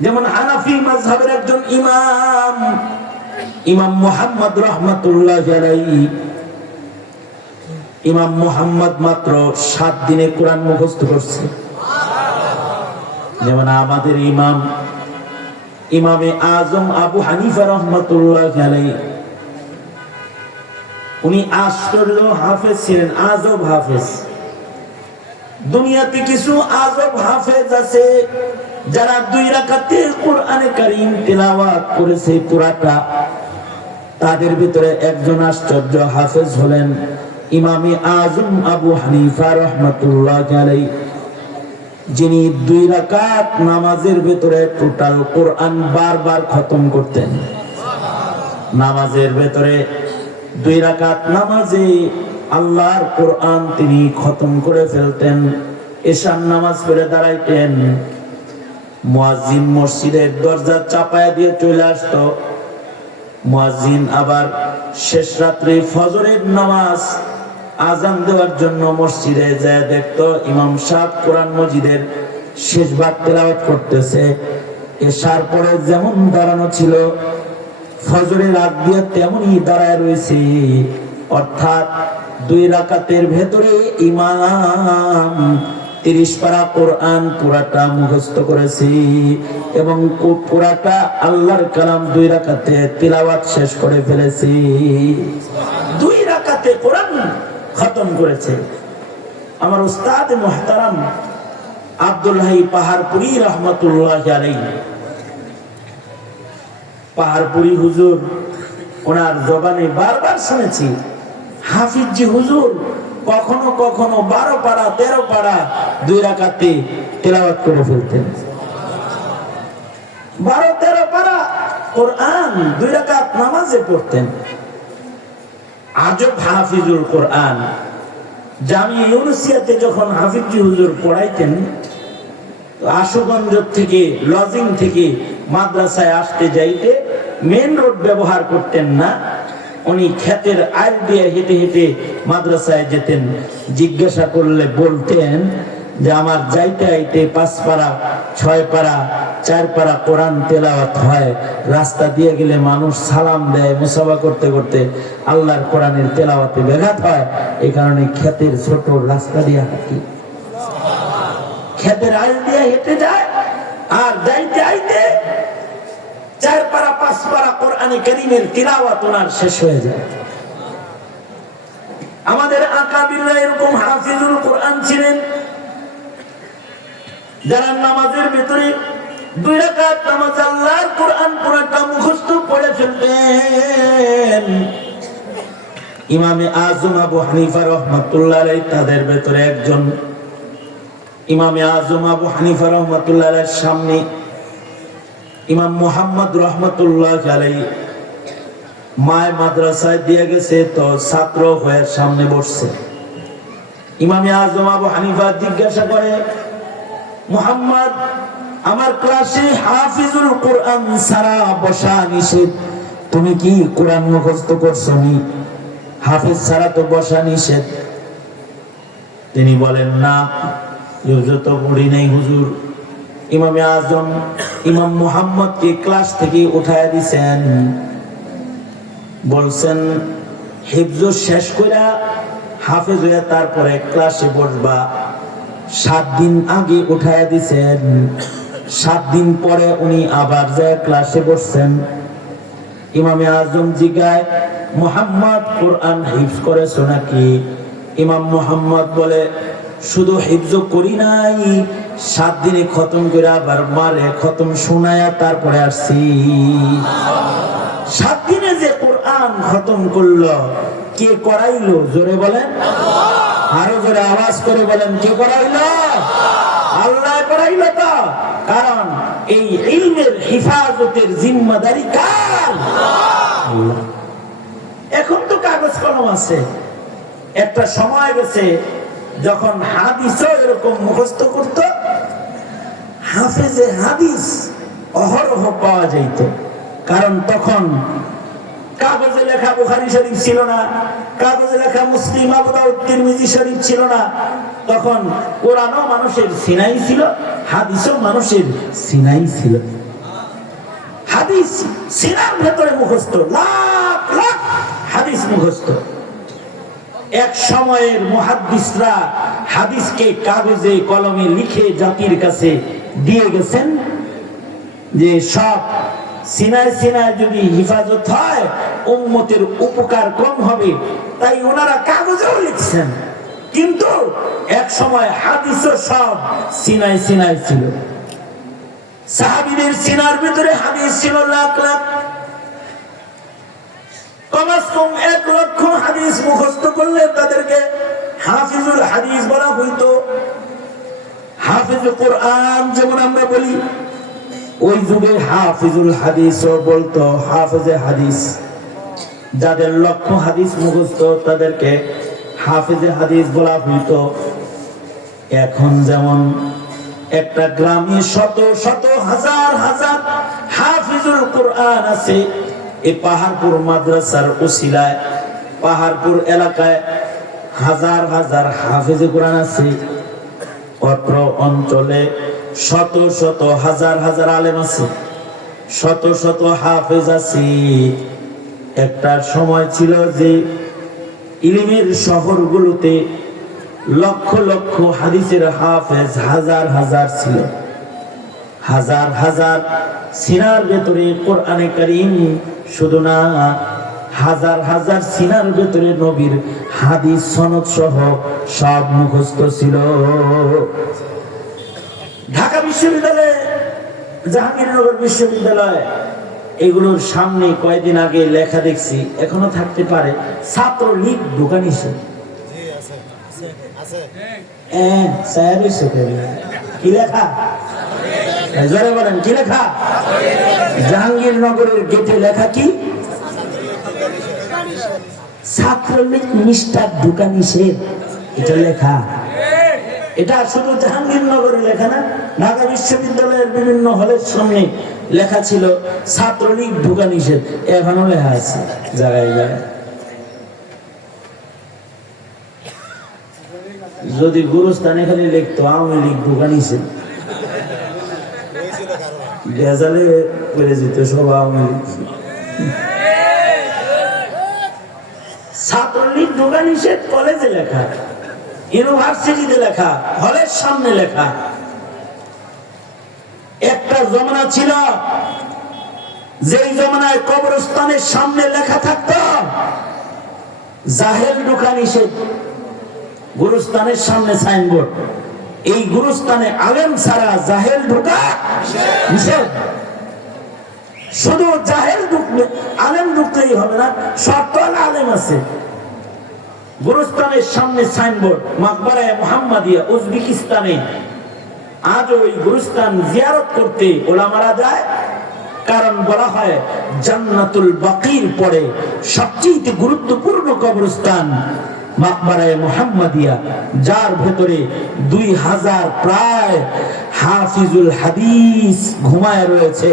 যেমন হানাফি মাযহাবের একজন ইমাম, ইমাম মুহাম্মদ রাহমাতুল্লাহি আলাইহি, ইমাম মুহাম্মদ মাত্র 7 দিনে কোরআন মুখস্থ করছে। যেমন আমাদের ইমাম ইমামে আজম আবু হানিফা রহমাতুল্লাহ আলাইহি, উনি আশ্চর্য হাফেজ ছিলেন, আজব হাফেজ। দুনিয়াতে কিছু আজব হাফেজ আছে যারা 2 রাকাতে কোরআনে কারীম তেলাওয়াত করেছে পুরাটা। তাদের ভিতরে একজন আশ্চর্য হাফেজ হলেন ইমামে আজম আবু হানিফা রহমাতুল্লাহ আলাইহি, যিনি 2 রাকাত নামাজের ভিতরে টোটাল কোরআন বারবার খতম করতেন। নামাজের ভিতরে 2 রাকাত নামাজে আল্লাহর কোরআন তিনি খতম করে ফেলতেন। এশার নামাজ পড়ে দাঁড়াইতেন, মুয়াজ্জিন মসজিদের দরজা চাপায়া দিয়ে চলে আসতো। মুয়াজ্জিন আবার শেষ রাত্রে ফজরের নামাজ আজান দেওয়ার জন্য মসজিদে যায় দেখতো ইমাম সাহেব কোরআন মজিদের শেষ ভাগ তেলাওয়াত করতেছে। এশার পরে যেমন দাঁড়ানো ছিল ফজরের আগ দিয়ে তেমনই দাঁড়ায় রয়েছে, অর্থাৎ 2 রাকাতের ভেতরে ইমাম 30 পারা কোরআন পুরাটা মুখস্থ করেছি এবং পুরাটা আল্লাহর কালাম 2 রাকাতে তিলাওয়াত শেষ করে ফেলেছি। 2 রাকাতে কোরআন খতম করেছে। আমার উস্তাদ মুহতারাম আব্দুল্লাহ পাহাড়পুরি রহমাতুল্লাহ আলাইহি, পাহাড়পুরি হুজুর, ওনার জবানে বারবার শুনেছি হাফিজি হুজুর কখনো কখনো 12 পারা 13 পারা 2 রাকাতে তেলাওয়াত করে ফেলতেন। 12-13 পারা কোরআন 2 রাকাত নামাজে পড়তেন। আজব হাফিজুল কোরআন। জামিয়া ইউনুসিয়াতে যখন হাফিজি হুজুর পড়াইতেন, আশুগঞ্জ থেকে লজিং থেকে মাদ্রাসায় আসতে যাইতে মেন রোড ব্যবহার করতেন না, উনি ক্ষেতের আইল দিয়ে হেঁটে হেঁটে মাদ্রাসায় যেতেন। জিজ্ঞাসা করলে বলতেন যে আমার যাইতে আইতে 5 পারা 6 পারা 4 পারা কোরআন তেলাওয়াত হয়, রাস্তা দিয়ে গেলে মানুষ সালাম দেয়, মুসাফা করতে করতে আল্লাহর কোরআনের তেলাওয়াতে ব্যাঘাত হয়, এই কারণে ক্ষেতের ছোট রাস্তা দিয়ে হাঁটি, ক্ষেতের আইল দিয়ে হেঁটে যায়, আর যাইতে আইতে 4 পারা 5 পারা কোরআনে কারীমের তিলাওয়াত ওনার শেষ হয়ে যায়। আমাদের আকাবিররা এরকম হাফিজুল কোরআন ছিলেন, যারা নামাজের ভিতরে 2 রাকাত নামাজ আল্লাহর কোরআন পুরাটা মুখস্থ পড়ে ফেলতেন। ইমামে আজম আবু হানিফা রহমাতুল্লাহ আলাইহি তাদের ভিতরে একজন। ইমামে আজম আবু হানিফা রহমাতুল্লাহ আলাইহির সামনে ইমাম মুহাম্মদ রহমাতুল্লাহ আলাইহি মায় মাদ্রাসায় দিয়ে গেছে, তো ছাত্র হয়ে সামনে বসছে। ইমামে আজম আবু হানিফা জিজ্ঞাসা করে, মুহাম্মদ, আমার ক্লাসে হাফিজুল কোরআন সারা বসা নিষেধ, তুমি কি কোরআন মুখস্থ করছো? নি হাফিজ সারা তো বসা নিষেধ। তিনি বলেন, না তো পড়ি নাই হুজুর। ইমামে আজম ইমাম মুহাম্মদকে ক্লাস থেকে উঠায় দিছেন, বলছেন হিফজ শেষ কইরা হাফেজ হয়ে তারপরে ক্লাসে বসবা। 7 দিন আগে উঠায় দিছেন, 7 দিন পরে উনি আবার যায় ক্লাসে বসছেন। ইমামে আজম জিগায়, মুহাম্মদ কোরআন হিফজ করেছো নাকি? ইমাম মুহাম্মদ বলে, শুধু হিফজ করি নাই, 7 দিনে খতম করে আবার মারে খতম শোনায়া তারপরে আসছি। 7 দিনে যে কোরআন খতম করলো, কে করাইলো? জোরে বলেন, আরো জোরে আওয়াজ করে বলেন, কে করাইলো? আল্লাহ করাইলো। তো কারণ এই ইলমের হিফাজতের জিম্মাদারি কার? আল্লাহ। এখন তো কাগজ কলম আছে, একটা সময় গেছে যখন হাদিসও এরকম মুখস্থ করত, হাফেজে হাদিস অহরহ পাওয়া যাইত। কারণ তখন কাগজে লেখা বুখারী শরীফ ছিল না, কাগজে লেখা মুসলিম, আবু দাউদ, তিরমিজি শরীফ ছিল না। তখন কোরআনও মানুষের সিনাই ছিল, হাদিসও মানুষের সিনাই ছিল। হাদিস সিনার ভেতরে মুখস্থ, লাখ লাখ হাদিস মুখস্থ। এক সময়ের মুহাদ্দিসরা হাদিসকে কাগজে কলমে লিখে জাতির কাছে দিয়ে গেছেন। যে সব সিনায় সিনায় যদি হিফাজত হয় উম্মতের উপকার কম হবে, তাই ওনারা কাগজেও লিখছেন। কিন্তু এক সময় হাদিসও সব সিনায় সিনায় ছিল। সাহাবীদের সিনার ভিতরে হাদিস ছিল লাখ লাখ, কমাস কম 1 লক্ষ হাদিস মুখস্থ করলে তাদেরকে হাফিজুল হাদিস বলা হইতো। হাফিজুল কোরআন যেমন আমরা বলি, ওই যুগে হাফিজুল হাদিসও বলতো হাফিজে হাদিস। যাদের লক্ষ হাদিস মুখস্থ তাদেরকে হাফিজে হাদিস বলা হইতো। এখন যেমন একটা গ্রামে শত শত হাজার হাজার হাফিজুল কোরআন আছে, এই পাহাড়পুর মাদ্রাসার উসিলায় পাহাড়পুর এলাকায় হাজার হাজার হাফিজে কোরআন আছে। অত্র অঞ্চলে শত শত হাজার হাজার আলেম আছে, শত শত হাফেজ আছে। একটা সময় ছিল যে ইলমের শহরগুলোতে লক্ষ লক্ষ হাদিসের হাফেজ হাজার হাজার ছিল। হাজার হাজার সিনার ভেতরে কোরআনে কারীম শুধু না, হাজার হাজার সিনার ভেতরে নবীর হাদিস সনদ সহ সব মুখস্থ ছিল। ঢাকা বিশ্ববিদ্যালয়, জাহাঙ্গীরনগর বিশ্ববিদ্যালয়, এগুলোর সামনে কয়েকদিন আগে লেখা দেখছি, এখনো থাকতে পারে, ছাত্রলীগ ঢোকা নিষেধ। কি লেখা? জোরে বলেন, কি লেখা? জাহাঙ্গীরনগরের গেটে লেখা কি? ছাত্রলীগ নিষ্ঠার ঢোকা নিষেধ, এটা লেখা। এটা শুধু জাহাঙ্গীরনগরে লেখা না, ঢাকা বিশ্ববিদ্যালয়ের বিভিন্ন হলের সামনে লেখা ছিল ছাত্রলীগ ঢোকা নিষেধ, এখনো লেখা আছে জায়গায় জায়গায়। যদি গুরুস্থানে খালি লিখতো আওয়ামী লীগ ঢোকা নিষেধ, গেজালে পড়ে যেত সব আওয়ামী লীগ। ছাত্রলীগ ঢোকা নিষেধ কলেজে লেখা, ইউনিভার্সিটিতে লেখা, হলের সামনে লেখা। একটা জমানা ছিল যেই জমানায় কবরস্থানের সামনে লেখা থাকতো জাহেল ঢোকা নিষেধ। গুরুস্থানের সামনে সাইনবোর্ড, এই গুরুস্থানে আলেম ছাড়া জাহেল ঢোকা নিষেধ। শুধু জাহেল ঢুকলে, আলেম ঢুকলেই হবে না, সকল আলেম আছে। গুরুস্থানের সামনে সাইনবোর্ড, মাকবারায়ে মুহাম্মাদিয়া উজবেকিস্তানে আজ ওই গুরুস্থান জিয়ারত করতে ওলামারা যায়। কারণ বলা হয় জান্নাতুল বাকির পরে সবচেয়ে গুরুত্বপূর্ণ কবরস্থান মাকবারায়ে মুহাম্মাদিয়া, যার ভেতরে 2000 প্রায় হাফিজুল হাদিস ঘুমায় রয়েছে,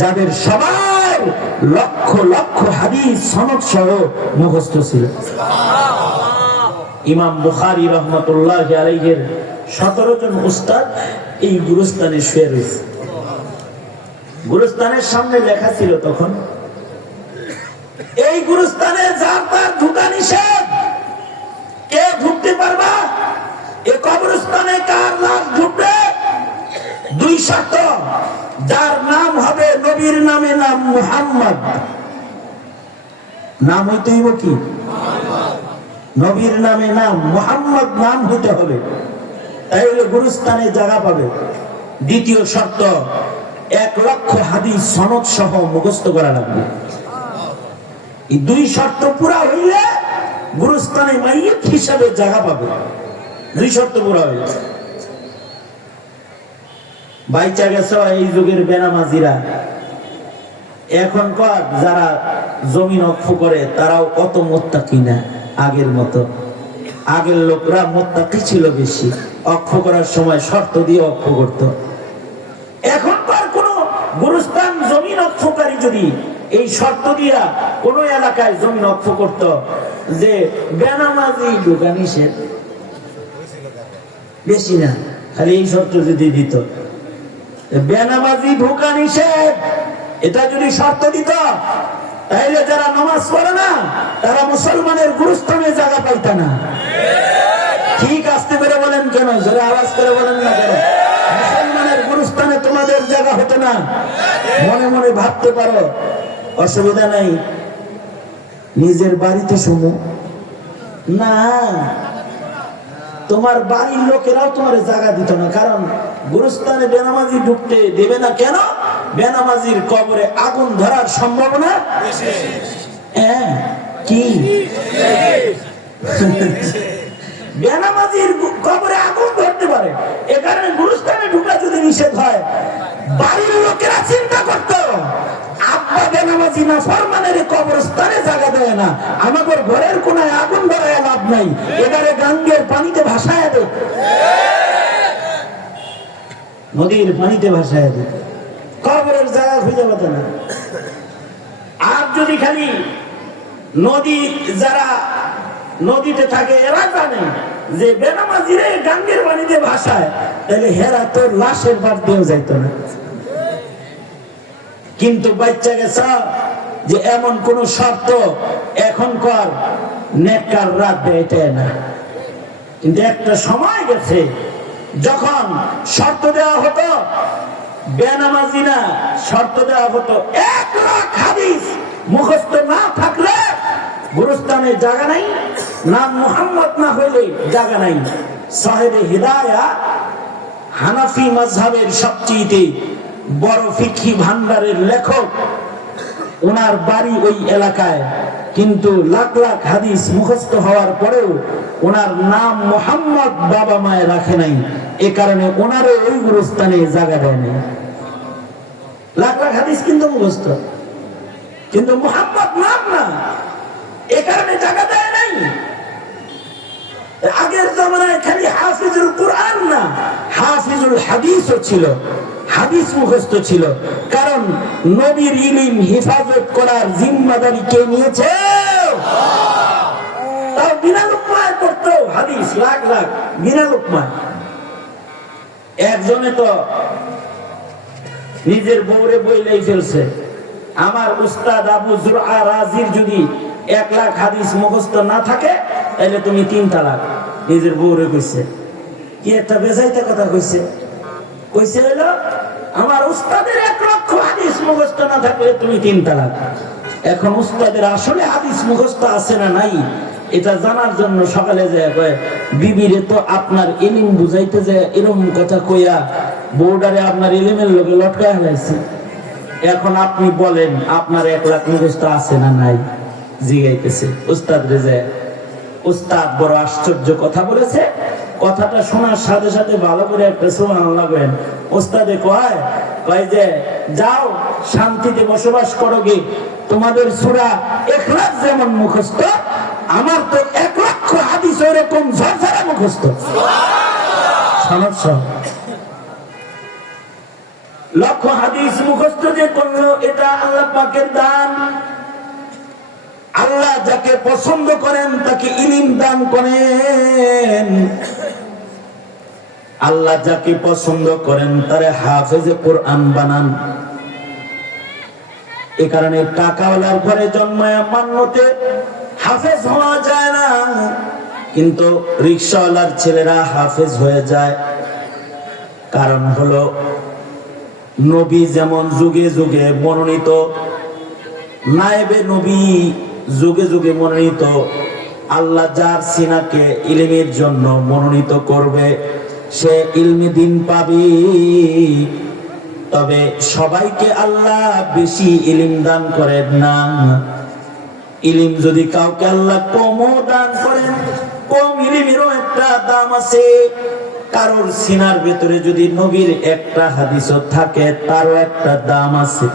যাদের সবার লক্ষ লক্ষ হাদিস সনদ সহ মুখস্থ ছিল। ইমাম বুখারী রহমাতুল্লাহি আলাইহির 17 জন উস্তাদ এই গুরুস্থানে শুয়ে রয়েছে। গুরুস্থানের সামনে লেখা ছিল তখন, এই গুরুস্থানে যার তার ঢোকা নিষেধ। কে ঢুকতে পারবা? এই কবরস্থানে কার লাশ ঢুকবে? 2 শর্ত। যার নাম হবে নবীর নামে নাম মুহাম্মদ, নাম হইতে হইব কি? নবীর নামে নাম মুহাম্মদ নাম হইতে হবে, তাইলে গুরুস্থানে জায়গা পাবে। দ্বিতীয় শর্ত, 1 লক্ষ হাদিস সনদ সহ মুখস্থ করা লাগবে। এই 2 শর্ত পুরা হইলে গুরুস্থানে মাইয়িত হিসাবে জায়গা পাবে। 2 শর্ত পুরা হইলে। বাইচা গেছে এই যুগের বেনামাজিরা। এখনকার যারা জমিন অক্ষ করে তারাও অত মুত্তাকি না আগের মতো। আগের লোকরা মুত্তাকি ছিল বেশি, অক্ষ করার সময় শর্ত দিয়ে অক্ষ করত। এখনকার কোন গুরুস্থান জমিন অক্ষকারী যদি এই শর্ত দিয়া কোন এলাকায় জমিন অক্ষ করত যে বেনামাজি ঢোকা নিষেধ, বেশি না, খালি এই শর্ত যদি দিত বেনামাজি ঢোকা নিষেধ, এটা যদি শর্ত দিত, তাহলে যারা নামাজ পড়ে না তারা মুসলমানের গুরুস্থানে জায়গা পাইত না। ঠিক আসতে পেরে বলেন কেন? জোরে আওয়াজ করে বলেন না কেন? মুসলমানের গুরুস্থানে তোমাদের জায়গা হতো না? মনে মনে ভাবতে পারো, অসুবিধা নাই, নিজের বাড়িতে শুনো না, তোমার বাড়ির লোকেরাও তোমার জায়গা দিত না, কারণ গুরুস্থানে বেনামাজি ঢুকতে দেবে না। কেন? বেনামাজির কবরে আগুন ধরার সম্ভাবনা হ্যাঁ কি বেনামাজির কবরে আগুন ধরতে পারে, এ কারণে গুরুস্থানে ঢুকা যদি নিষেধ হয়, বাড়ির লোকেরা চিন্তা করতো আব্বা বেনামাজি না ফরমানের কবরস্থানে জায়গা দেয় না, আমাদের ঘরের কোনায় আগুন ধরায় লাভ নাই, এবারে গাঙ্গের পানিতে ভাসায় দে, নদীর পানিতে ভাসায় দে, কবরের জায়গা খুঁজে পাবে না। আর যদি খালি নদী, যারা নদীতে থাকে এরা জানে যে বেনামাজিরে গাঙ্গের পানিতে ভাসায়, তাহলে হেরা তো লাশের বার দিয়েও যাইতো না। কিন্তু বাচ্চা গেছে যে এমন কোন শর্ত এখনকার নেককার রাত দেয় না, কিন্তু একটা সময় গেছে যখন শর্ত দেওয়া হতো বেনামাজি না, শর্ত দেওয়া হতো 1 লাখ হাদিস মুখস্থ না থাকলে গুরুস্থানে জায়গা নাই, নাম মুহাম্মদ না হইলে জায়গা নাই। সাহেবে হিদায়া হানাফি মাযহাবের সবচেয়ে বড় ফিকহি ভান্ডারের লেখক, ওনার বাড়ি ওই এলাকায়, কিন্তু লাখ লাখ হাদিস মুখস্থ হওয়ার পরেও ওনার নাম মুহাম্মদ বাবা মায়ে রাখে নাই, এ কারণে ওনারও ওই গুরুস্থানে জায়গা দেয় নাই। লাখ লাখ হাদিস কিন্তু মুখস্থ, কিন্তু মুহাম্মদ নাম না, এ কারণে জায়গা দেয় নাই। আগের জমানায় খালি হাফিজুল কুরআন না, হাফিজুল হাদিসও ছিল, হাদিস মুখস্থ ছিল, কারণ নবীর ইলম হেফাজত করার জিম্মাদারি কে নিয়েছে? তাও বিনা লোকমায় করতো হাদিস, লাখ লাখ বিনা লোকমায়। একজনে তো নিজের বউরে বইলেই ফেলছে, আমার উস্তাদ আবু জুরআ রাজির যদি 1 লাখ হাদিস মুখস্থ না থাকে তাহলে তুমি 3 তালাক। নিজের বউরে কইছে, কি একটা বেজাইতে কথা কইছে, কইছে হলো আমার উস্তাদের 1 লক্ষ হাদিস মুখস্থ না থাকলে তুমি 3 তালাক। এখন উস্তাদের আসলে হাদিস মুখস্থ আছে না নাই এটা জানার জন্য সকালে যায় কয় বিবিরে তো আপনার ইলম বুঝাইতে যায় এরকম কথা কইয়া বউডারে আপনার ইলমের লোকে লটকায় ফেলাইছে, এখন আপনি বলেন আপনার 1 লাখ মুখস্থ আছে না নাই, জিগাইতেছে উস্তাদ রে যায়। উস্তাদ বড় আশ্চর্য কথা বলেছে, কথাটা শোনার সাথে সাথে ভালো করে একটা সুবহানাল্লাহ বলেন। উস্তাদে কয় যে যাও শান্তিতে বসবাস করো গে, তোমাদের সূরা ইখলাস যেমন মুখস্থ, আমার তো 1 লক্ষ হাদিস এরকম ঝরঝরা মুখস্থ। সমস্যা লক্ষ হাদিস মুখস্থ যে করলো এটা আল্লাহ পাকের দান। আল্লাহ যাকে পছন্দ করেন তাকে ইলম দান করেন, আল্লাহ যাকে পছন্দ করেন তারে হাফেজে কোরআন বানান। এ কারণে টাকাওয়ালার ঘরে জন্মায় মান্যতে হাফেজ হওয়া যায় না, কিন্তু রিকশাওয়ালার ছেলেরা হাফেজ হয়ে যায়। কারণ হলো নবী যেমন যুগে যুগে মনোনীত, নায়েবে নবী যুগে যুগে মনোনীত, আল্লাহ যার সিনাকে ইলমের জন্য মনোনীত করবে সে ইলমে দিন পাবে। তবে সবাইকে আল্লাহ বেশি ইলম দান করেন না। ইলম যদি কাউকে আল্লাহ কমও দান করেন, কম ইলমেরও একটা দাম আছে। কারোর সিনার ভেতরে যদি নবীর একটা হাদিসও থাকে তারও একটা দাম আছে।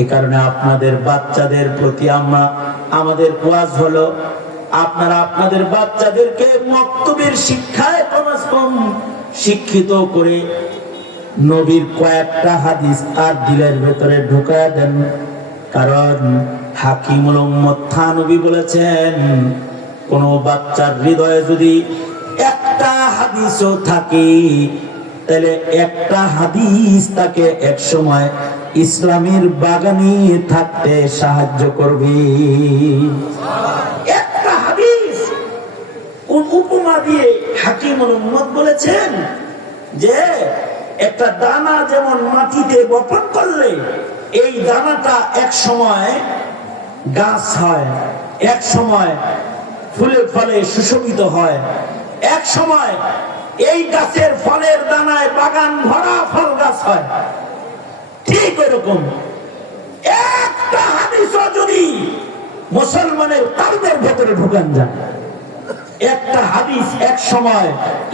এই কারণে আপনাদের বাচ্চাদের প্রতি আমাদের ওয়াজ হলো আপনারা আপনাদের বাচ্চাদেরকে মক্তবের শিক্ষায় কমস কম শিক্ষিত করে নবীর কয়েকটা হাদিস তার দিলের ভেতরে ঢুকায় দেন। কারণ হাকিমুল উম্মত থানবী বলেছেন কোন বাচ্চার হৃদয়ে যদি একটা হাদিসও থাকে তাহলে একটা হাদিস তাকে এক সময় ইসলামের বাগানে থাকতে সাহায্য করবে। একটা হাদিস উপমা দিয়ে হাকিমুল উম্মত বলেছেন যে একটা দানা যেমন মাটিতে বপন করলে এই দানাটা এক সময় গাছ হয়, এক সময় ফুলে ফলে সুশোভিত হয়, এক সময় এই গাছের ফলের দানায় বাগান ভরা ফল গাছ হয়। ঠিক এরকম একটা হাদিসও যদি মুসলমানের কালবের ভেতরে ঢুকান যায়, একটা হাদিস এক সময়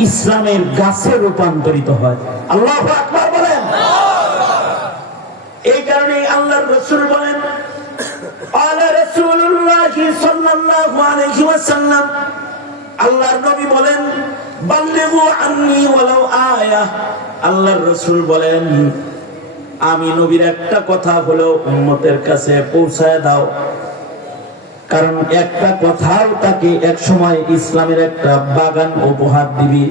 ইসলামের গাছে রূপান্তরিত হয়। আল্লাহু আকবার বলেন। এই কারণে আল্লাহর রাসূল বলেন, আলা রাসূলুল্লাহ সাল্লাল্লাহু আলাইহি ওয়াসাল্লাম, আল্লাহর নবী বলেন, বাল্লিগু আন্নী ওয়ালাউ আয়া। আল্লাহর রাসূল বলেন, আমি নবীর একটা কথা হলো উম্মতের কাছে পৌঁছায় দাও, কারণ একটা কথাও তাকে এক সময় ইসলামের একটা বাগান উপহার দিবি।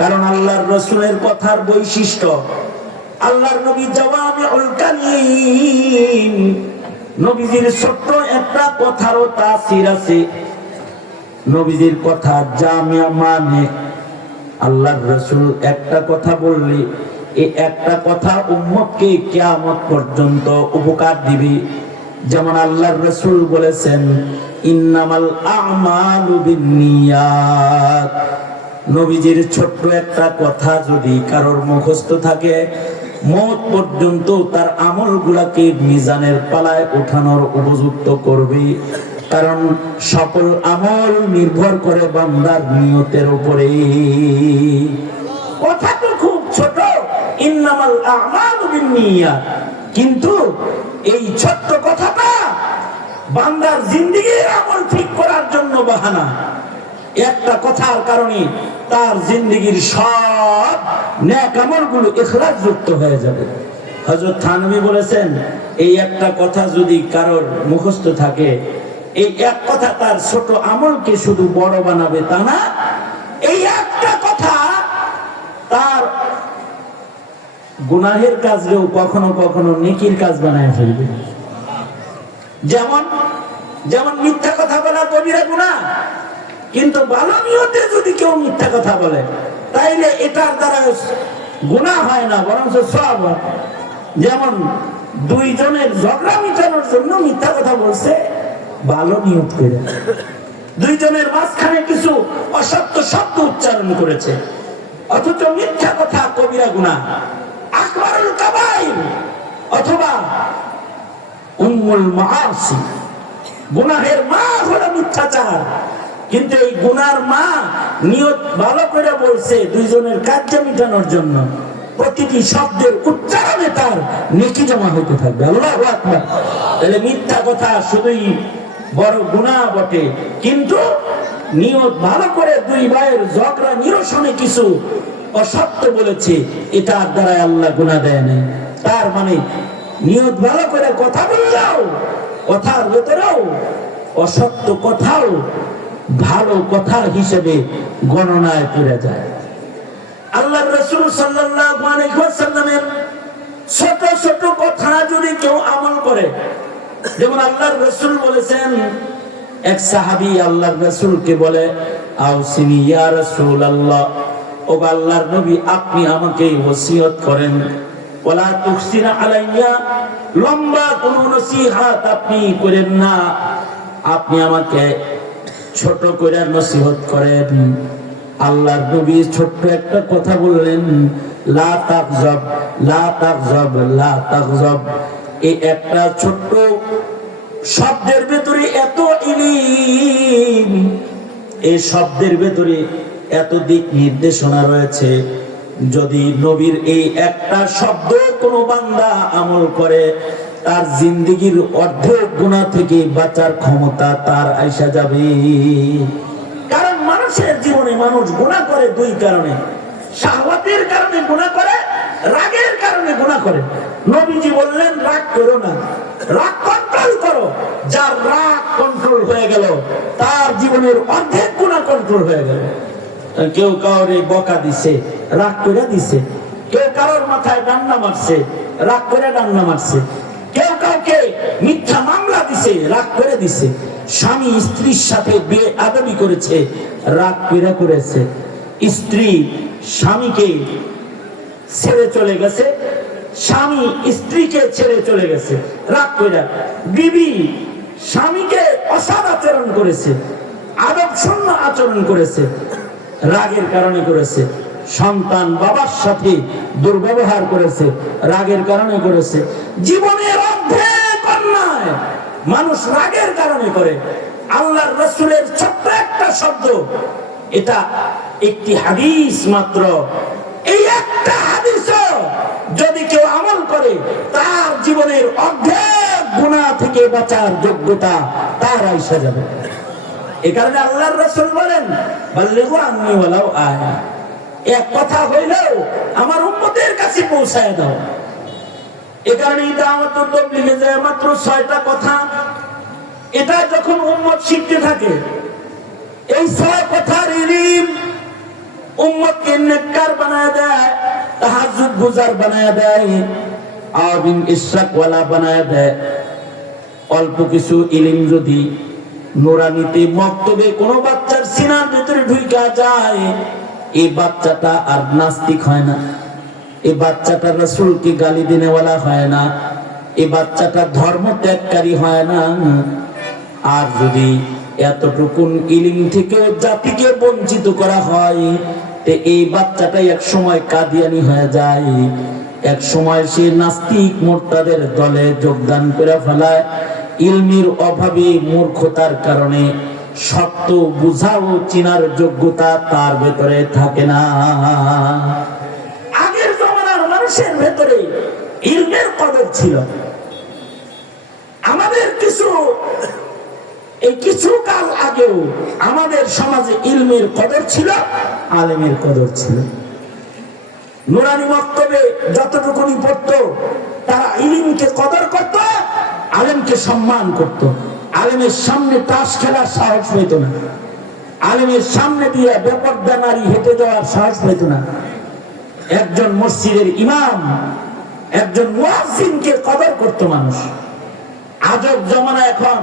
কারণ আল্লাহর রাসূলের কথার বৈশিষ্ট্য, আল্লাহর নবী জাওয়ামিউল কালিম, নবীজির ছোট্ট একটা কথারও তাসির আছে। নবীজির কথা জামিয়া, মানে আল্লাহর রাসূল একটা কথা বললি, এই একটা কথা উম্মতকে কিয়ামত পর্যন্ত উপকার দিবি। যেমন আল্লাহর রাসূল বলেছেন, ইন্নামাল আমালু বিন্নিয়াত। নবীজির ছোট্ট একটা কথা যদি কারোর মুখস্থ থাকে, মওত পর্যন্ত তার আমলগুলোকে মিজানের পালায় ওঠানোর উপযুক্ত করবে। কারণ সকল আমল নির্ভর করে বান্দার নিয়তের উপরে। কথা তো খুব ছোট, ইন্নামাল আমালু বিন্নিয়াত, কিন্তু এই ছোট্ট কথাটা বান্দার জিন্দেগির আমল ঠিক করার জন্য বাহানা। একটা কথার কারণে তার জিন্দেগির সব নেক আমলগুলো ইখলাস যুক্ত হয়ে যাবে। হযরত থানভী বলেছেন, এই একটা কথা যদি কারোর মুখস্থ থাকে, এই এক কথা তার ছোট আমলকে শুধু বড় বানাবে তা না, এই একটা কথা তার গুনাহের কাজকেও কখনো কখনো নেকির কাজ বানায় ফেলবে। যেমন যেমন মিথ্যা কথা বলা কবিরা গুনাহ, কিন্তু ভালো নিয়তে যদি কেউ মিথ্যা কথা বলে, তাইলে এটার দ্বারা গুনাহ হয় না, বরং সওয়াব হয়। যেমন দুইজনের ঝগড়া মিটানোর জন্য মিথ্যা কথা বলছে ভালো নিয়ত করে, দুইজনের মাঝখানে কিছু অসত্য শব্দ উচ্চারণ করেছে, অথচ মিথ্যা কথা কবিরা গুনাহ, আকবারুল কাবাইর, অথবা উম্মুল মাআসি। গুনাহের মা হলো মিথ্যাচার, কিন্তু এই গুনার মা নিয়ত ভালো করে বলছে দুইজনের কার্য মিটানোর জন্য, প্রতিটি শব্দের উচ্চারণে তার নেকি জমা হতে থাকবে। আল্লাহু আকবার। তাহলে মিথ্যা কথা শুধুই বড় গুনাহ বটে, কিন্তু নিয়ত ভালো করে দুই ভাইয়ের ঝগড়া নিরসনে কিছু অসত্য বলেছে, এটার দ্বারা আল্লাহ গুনাহ দেয় নাই। তার মানে নিয়ত ভালো করে কথা বললেও কথার ভেতরেও অসত্য কথাও ভালো কথার হিসেবে গণনায় পড়ে যায়। আল্লাহর রাসূল সাল্লাল্লাহু আলাইহি ওয়াসাল্লামের ছোট ছোট কথা যদি কেউ আমল করে, যেমন আল্লাহর রাসূল বলেছেন, এক সাহাবী আল্লাহর রাসূলকে বলে, আউসিনি ইয়া রাসূলুল্লাহ, ও আল্লাহর নবী আপনি আমাকে ওসিয়ত করেন, ওয়ালা তুকসিরা আলাইয়া, লম্বা কোন নসিহত আপনি করেন না, আপনি আমাকে ছোট করে নসিহত করেন। আল্লাহর নবী ছোট্ট একটা কথা বললেন, লা তাগজাব লা তাগজাব লা তাগজাব। এই একটা ছোট্ট শব্দের ভেতরে এত ইলম, এই শব্দের ভেতরে এত দিক নির্দেশনা রয়েছে। যদি নবীর এই একটা শব্দ কোন বান্দা আমল করে, তার জিন্দেগির অর্ধেক গুনাহ থেকে বাঁচার ক্ষমতা তার আইসা যাবে। কারণ মানুষের জীবনে মানুষ গুনাহ করে দুই কারণে, শাহওয়াতের কারণে গুনাহ করে, রাগের কারণে গুনাহ করে। নবীজি বললেন, রাগ করো না, রাগ কন্ট্রোল করো। যার রাগ কন্ট্রোল হয়ে গেল, তার জীবনের অর্ধেক গুনাহ কন্ট্রোল হয়ে গেল। কেউ কাউরে বকা দিছে, রাগ করে দিছে। কেউ কারোর মাথায় ডান্না মারছে, রাগ করে ডান্না মারছে। কেউ কাউকে মিথ্যা মামলা দিছে, রাগ করে দিছে। স্বামী স্ত্রীর সাথে বেয়াদবি করেছে, রাগ করে করেছে। স্ত্রী স্বামীকে ছেড়ে চলে গেছে, স্বামী স্ত্রীকে ছেড়ে চলে গেছে রাগ করে, বিবি স্বামীকে অসৎ আচরণ করেছে, আদব শূন্য আচরণ করেছে, রাগের কারণে করেছে, সন্তান বাবার সাথে দুর্ব্যবহার করেছে, রাগের কারণে করেছে। জীবনের অর্ধেক অন্যায় মানুষ রাগের কারণে করে। আল্লাহর রাসূলের ছোট্ট একটা শব্দ, এটা একটি হাদিস মাত্র, এই একটা হাদিসও যদি কেউ আমল করে তার জীবনের অর্ধেক গুনাহ থেকে বাঁচার যোগ্যতা তার আইসা যাবে। এই কারণে আল্লাহর রাসূল বলেন, বাল্লিগু আন্নী ওয়ালাউ আয়া, এক কথা হইলেও আমার উম্মতের কাছে পৌঁছায় দাও। এই কারণে দাওয়াতুত তাবলীগে যায় মাত্র 6টা কথা। এটা যখন উম্মত শিখতে থাকে, এই 6 কথার ইলম উম্মতকে নেককার বানায় দেয়, তাহাজ্জুদ গুজার বানায় দেয়, আবিন ইশরাক ওয়ালা বানায় দেয়। অল্প কিছু ইলম যদি নুরানিতে মক্তবে কোন বাচ্চার সিনার ভিতরে ঢুইকা যায়, এই বাচ্চাটা আর নাস্তিক হয় না, এই বাচ্চাটা রাসূলকে গালি দিনেওয়ালা হয় না, এই বাচ্চাটা ধর্ম ত্যাগকারী হয় না। আর যদি এতটুকুন ইলম থেকেও জাতিকে বঞ্চিত করা হয়, তে এই বাচ্চাটাই এক সময় কাদিয়ানি হয়ে যায়, এক সময় সে নাস্তিক মুরতাদের দলে যোগদান করে ফেলায়। ইলমের অভাবে, মূর্খতার কারণে সত্য বুঝাও চিনার যোগ্যতা তার ভেতরে থাকে না। আগের জমানার মানুষের ভেতরে ইলমের কদর ছিল। আমাদের কিছু কাল আগেও আমাদের সমাজে ইলমের কদর ছিল, আলেমের কদর ছিল। নুরানি মক্তবে যতটুকুনি পড়তো তারা ইলমকে কদর করত, আলেমকে সম্মান করত। আলেমের সামনে তাস খেলার সাহস পেত না, আলেমের সামনে দিয়ে বেপরদা নারী হেঁটে যাওয়ার সাহস পেত না। একজন মসজিদের ইমাম, একজন মুয়াজ্জিনকে কদর করত মানুষ। আজব জমানা এখন,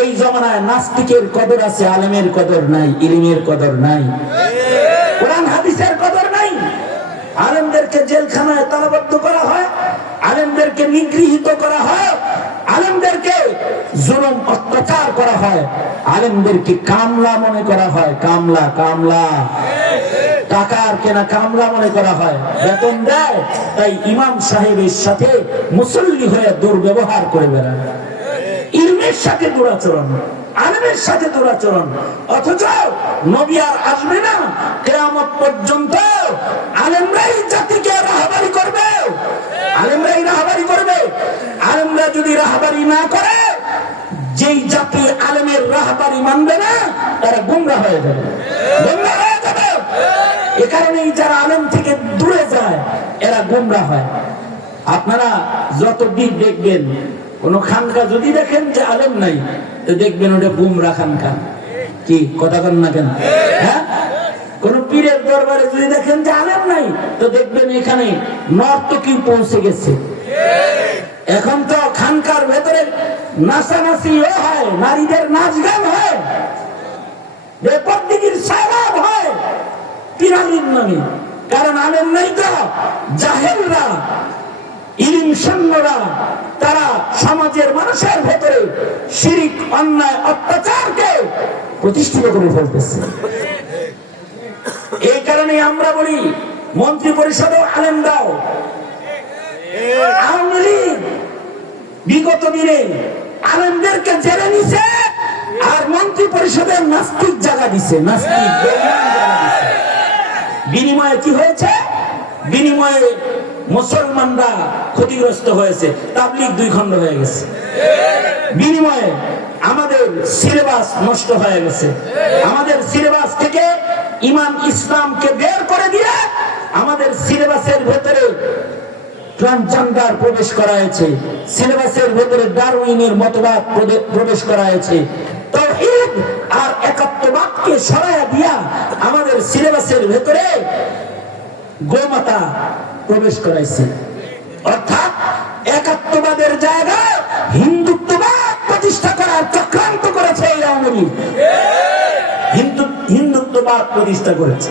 এই জমানায় নাস্তিকের কদর আছে, আলেমের কদর নাই, ইলমের কদর নাই, কোরআন হাদিসের কদর নাই। আলেমদেরকে জেলখানায় তালাবদ্ধ করা হয়, আলেমদেরকে নিগৃহীত করা হয়, আলেমদেরকে জুলুম অত্যাচার করা হয়, আলেমদেরকে কামলা মনে করা হয়। কামলা, কামলা, টাকার কেনা কামলা মনে করা হয়, বেতন দেয়, তাই ইমাম সাহেবের সাথে মুসল্লি হয়ে দুর্ব্যবহার করে বেড়ায়। ইলমের সাথে দুরাচরণ, আলেমের সাথে দুরাচরণ। অথচ নবী আর আসবে না, কিয়ামত পর্যন্ত আলেমরাই জাতিকে রাহবারি করবে, আলেমরাই রাহবারি করবে। আলেমরা যদি রাহবারি না করে, যেই জাতি আলেমের রাহবারি মানবে না তারা গুমরাহ হয়ে যাবে, গুমরাহ হয়ে যাবে। এ কারণেই যারা আলেম থেকে দূরে যায় এরা গুমরাহ হয়। আপনারা যত দিক দেখবেন, কোন খানকা যদি দেখেন যে আলেম নাই, তো দেখবেন ওটা গুমরাহ খানকা। কি কথা বলেন না কেন? হ্যাঁ, কোন পীরের দরবারে যদি দেখেন যে আলেম নাই, তো দেখবেন এখানে নর্তকী পৌঁছে গেছে। এখন তো খানকার ভেতরে নাচানাচিও হয়, নারীদের নাচ গান হয়, বেপরদিগির সাবাব হয় পীরালির নামে। কারণ আলেম নাই তো জাহেলরা, ইলম শূন্যরা, তারা সমাজের মানুষের ভেতরে শিরক, অন্যায়, অত্যাচারকে প্রতিষ্ঠিত করে ফেলতেছে। এই কারণে আমরা বলি, মন্ত্রী পরিষদও আলেম দাও। আওয়ামী লীগ বিগত দিনে আলেমদেরকে জেলে নিছে, আর মন্ত্রী পরিষদের নাস্তিক জায়গা দিছে, নাস্তিক বিনিময়ে কি হয়েছে? বিনিময়ে মুসলমানরা ক্ষতিগ্রস্ত হয়েছে, তাবলীগ 2 খণ্ড হয়ে গেছে। বিনিময়ে আমাদের সিলেবাস নষ্ট হয়ে গেছে। আমাদের সিলেবাস থেকে ইমান ইসলামকে বের করে দিয়ে আমাদের সিলেবাসের ভেতরে ট্রান্সজেন্ডার প্রবেশ করা হয়েছে, সিলেবাসের ভেতরে ডারউইনের মতবাদ প্রবেশ করা হয়েছে। তাওহীদ আর একাত্মবাদকে সরাইয়া দিয়া আমাদের সিলেবাসের ভেতরে গোমাতা প্রবেশ করাইছে। অর্থাৎ একাত্মবাদের জায়গায় হিন্দুত্ববাদ প্রতিষ্ঠা করার চক্রান্ত করেছে এই আওয়ামী লীগ। হিন্দুত্ববাদ প্রতিষ্ঠা করেছে।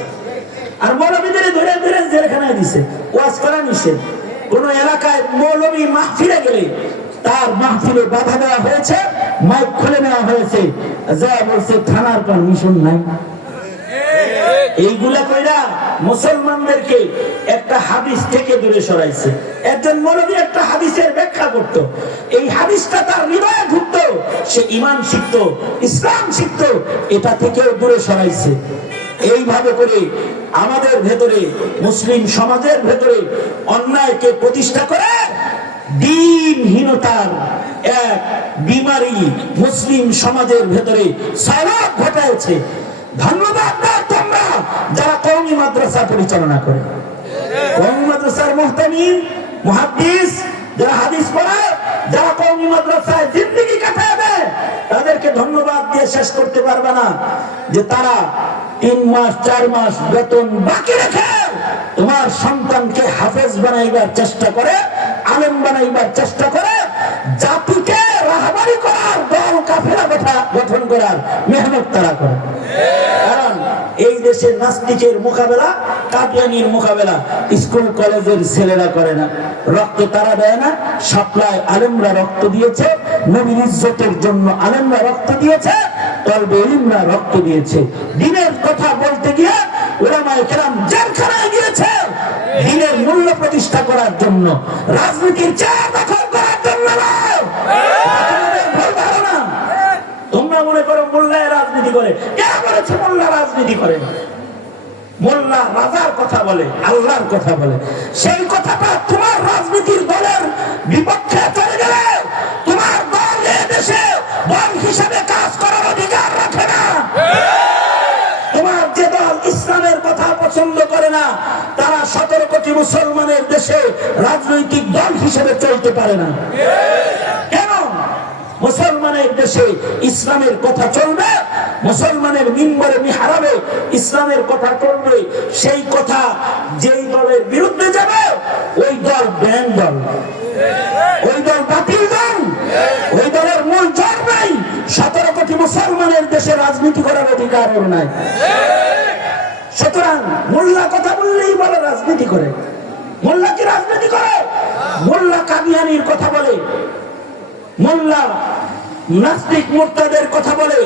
আর মৌলবীদের ধরে ধরে জেলখানায় দিছে, ওয়াজ করা নিষেধ। কোন এলাকায় মৌলবী মাহফিলে গেলে তার মাহফিলে বাধা দেওয়া হয়েছে, মাইক খুলে নেওয়া হয়েছে, যা বলছে থানার পারমিশন নাই। এইগুলা কইরা মুসলমানদেরকে একটা হাদিস থেকে দূরে সরাইছে। একজন মৌলবী একটা হাদিসের ব্যাখ্যা করত, এই হাদিসটা তার হৃদয়ে ঢুকতো, সে ঈমান শিখতো, ইসলাম শিখতো, এটা থেকেও দূরে সরাইছে। এইভাবে করে আমাদের ভেতরে, মুসলিম সমাজের ভেতরে অন্যায়কে প্রতিষ্ঠা করে দ্বীনহীনতার এক বিমারি মুসলিম সমাজের ভেতরে ছড়ায় ঘটাচ্ছে। ধন্যবাদ দাও তোমরা যারা কওমি মাদ্রাসা পরিচালনা করে, কওমি মাদ্রাসার মুহতামিম, মুহাদ্দিস, যারা হাদিস পড়ায়, যারা কওমি মাদ্রাসায় জিন্দেগি কাটায় দেয়, তাদেরকে ধন্যবাদ দিয়ে শেষ করতে পারবে না যে তারা 3 মাস 4 মাস বেতন বাকি রেখে তোমার সন্তানকে হাফেজ বানাইবার চেষ্টা করে, আলেম বানাইবার চেষ্টা করে, জাতিকে রাহবারি করার, দল কাফেলা গঠন করার মেহনত তারা করে। কারণ এই দেশে নাস্তিকের মোকাবেলা, কাদিয়ানির মোকাবেলা স্কুল কলেজের ছেলেরা করে না, রক্ত তারা দেয় না। সাপ্লাই আলেমরা রক্ত দিয়েছে, নবীর ইজ্জতের জন্য আলেমরা রক্ত দিয়েছে, তলবে ইলমরা রক্ত দিয়েছে। দিনের কথা বলতে গিয়ে উলামায়ে কেরাম জেলখানায় গিয়েছে দিনের মূল্য প্রতিষ্ঠা করার জন্য, রাজনীতির চেয়ার দখল করার জন্য নয়। ভুল ধারণা। তোমরা মনে করো মোল্লায় রাজনীতি করে, কে বলেছে মোল্লা রাজনীতি করে? মোল্লা রাজার কথা বলে, আল্লাহর কথা বলে। সেই কথাটা তোমার রাজনীতির দলের বিপক্ষে চলে গেলে তোমার দল এ দেশে দল হিসেবে কাজ করার অধিকার রাখে না। তোমার যে দল ইসলামের কথা পছন্দ করে না, তারা 17 কোটি মুসলমানের দেশে রাজনৈতিক দল হিসেবে চলতে পারে না। কেন? মুসলমানের দেশে ইসলামের কথা চলবে, মুসলমানের মিম্বরে মিহরাবে ইসলামের কথা চলবে। সেই কথা যেই দলের বিরুদ্ধে যাবে ওই দল ব্যান দল, ওই দল বাতিল দল, ওই দলের মূল জোর নাই। 17 কোটি মুসলমানের দেশে রাজনীতি করার অধিকার ওর নাই। সুতরাং মোল্লা কথা বললেই বলে রাজনীতি করে। মোল্লা কি রাজনীতি করে? মোল্লা কাদিয়ানির কথা বলে, মোল্লা নাস্তিক মুরতাদের কথা বলে,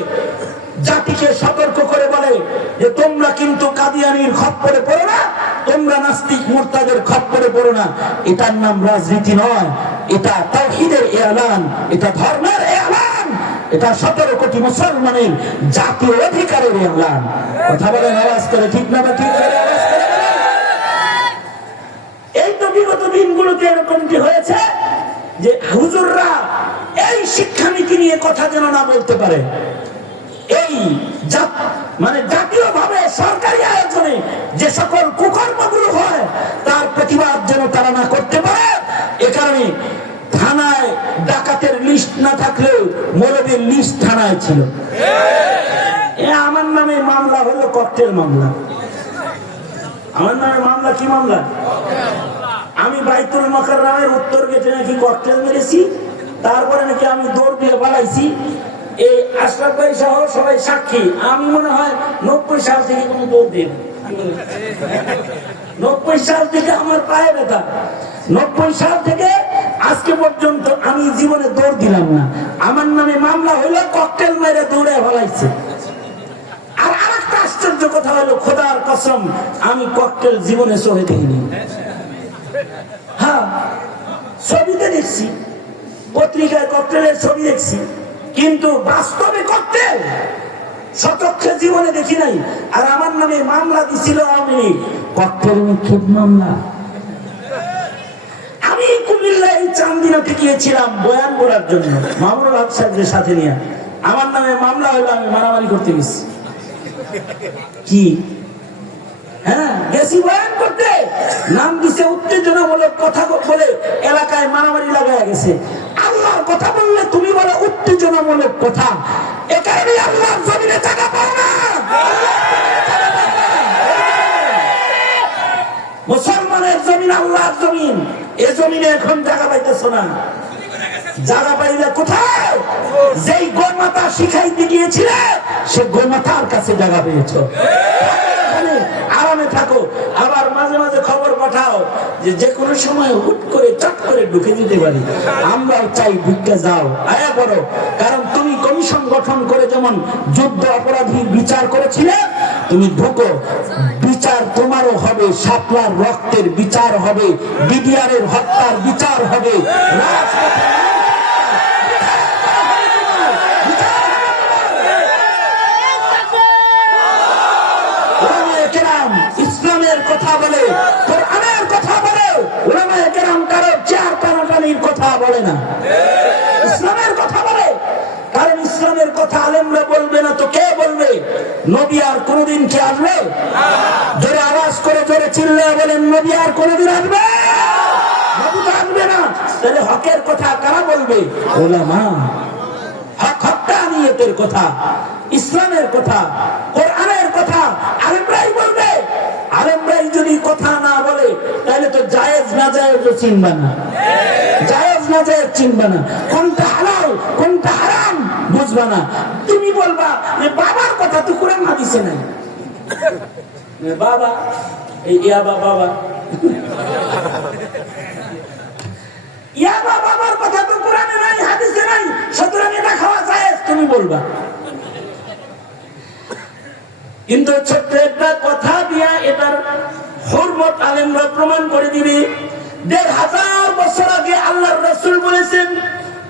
জাতিকে সতর্ক করে বলে যে তোমরা কিন্তু কাদিয়ানির খপ্পরে পড়ো না, তোমরা নাস্তিক মুরতাদের খপ্পরে পড়ো না। এটার নাম রাজনীতি নয়, এটা তাওহীদের এলান, এটা ধর্মের এলান, এটা 17 কোটি মুসলমানের জাতীয় অধিকারের এলান। কথা বলেন আওয়াজ করে, ঠিক না? বা ঠিক করে আওয়াজ করে। এই তো বিগত দিনগুলোতে এরকমটি হয়েছে যে হুজুররা এই শিক্ষানীতি নিয়ে কথা যেন না বলতে পারে, এই মানে জাতীয় ভাবে সরকারি আয়োজনে যে সকল কুকর্মগুলো হয় তার প্রতিবাদ যেন তারা না করতে পারে। এ কারণে থানায় ডাকাতের লিস্ট না থাকলেও মৌলবীর লিস্ট থানায় ছিল। আমার নামে মামলা হলো ককটেল মামলা। আমার নামে মামলা কি মামলা? আমি বাইতুল মুকাররমের উত্তর গেটে নাকি ককটেল মেরেছি, তারপরে নাকি আমি দৌড় দিয়ে পালাইছি। এই আশরাফ ভাই সহ সবাই সাক্ষী। আমি মনে হয় 90 সাল থেকে কোনো দৌড় দিই, 90 সাল থেকে আমার পায়ে ব্যথা, 90 সাল থেকে আজকে পর্যন্ত আমি জীবনে দৌড় দিলাম না। আমার নামে মামলা হইলো ককটেল মেরে দৌড়ে পালাইছে। আর আরেকটা আশ্চর্য কথা হলো, খোদার কসম আমি ককটেল জীবনে সহে দেখিনি। হ্যাঁ, ছবিতে দেখছি, পত্রিকায় ককটেলের ছবি দেখছি, কিন্তু বাস্তবে ককটেল সচক্ষে জীবনে দেখি নাই। আর আমার নামে মামলা দিছিল আওয়ামী লীগ, ককটেল নিক্ষেপ মামলা। আমি কুমিল্লায় চান্দিনাতে গিয়েছিলাম বয়ান করার জন্য মামুনুল হক সাহেবের সাথে নিয়ে। আমার নামে মামলা হলো আমি মারামারি করতে গেছি। কি? হ্যাঁ, গেছি বয়ান করতে, নাম দিছে উত্তেজনামূলক কথা বলে এলাকায় মারামারি লাগায় গেছে। আল্লাহর কথা বললে তুমি বলে উত্তেজনামূলক কথা, এ কারণে আল্লাহর জমিনে জায়গা পাও না। মুসলমানের জমিন আল্লাহর জমিন, এ জমিনে এখন জায়গা পাইতেছ না। জায়গা পাইলে কোথায়? যেই গোমাতা শিখাইতে গিয়েছিলে সে গোমাতার কাছে জায়গা পেয়েছ। আরামে থাকো। আবার মাঝে মাঝে খবর যে কোনো সময় হুট করে চট করে ঢুকে যেতে পারি। আমরাও চাই ঢুকে যাও, আয়া বড়। কারণ তুমি কমিশন গঠন করে যেমন যুদ্ধ অপরাধীর বিচার করেছিলে, তুমি ঢুকো, বিচার তোমারও হবে, শাপলার রক্তের বিচার হবে, বিডিআরের হত্যার বিচার হবে, ইসলামের কথা বলে, কোরআনের কথা বলে। উলামায়ে কেরাম কারো চেয়ার টানাটানির কথা বলে না, ইসলামের কথা বলে। কারণ ইসলামের কথা আলেমরা বলবে না তো কে বলবে? নবী আর কোনদিন কে আসবে? জোরে আওয়াজ করে জোরে চিল্লায়ে বলেন, নবী আর কোনদিন আসবে? নবী তো আসবে না। তাহলে হকের কথা কারা বলবে? উলামা। হক হক্কানিয়তের কথা, ইসলামের কথা, কোরআনের কথা আলেমরাই বলবে। আলেমরাই যদি কথা না বলে তাহলে তো জায়েজ না জায়েজ চিনবা না, জায়েজ না জায়েজ চিনবা না, কোনটা হালাল কোনটা হারাম বুঝবা না। তুমি বলবা যে বাবার কথা তো কোরআন হাদিসে নাই। বাবা এই ইয়াবা বাবা, ইয়াবা বাবার কথা তো কোরআনে নাই হাদিসে নাই, সুতরাং এটা খাওয়া জায়েজ তুমি বলবা। কিন্তু ছোট্ট একটা কথা দিয়া এটার হুরমত আলেমরা প্রমাণ করে দিবে। ১৫০০ বছর আগে আল্লাহর রাসূল বলেছেন,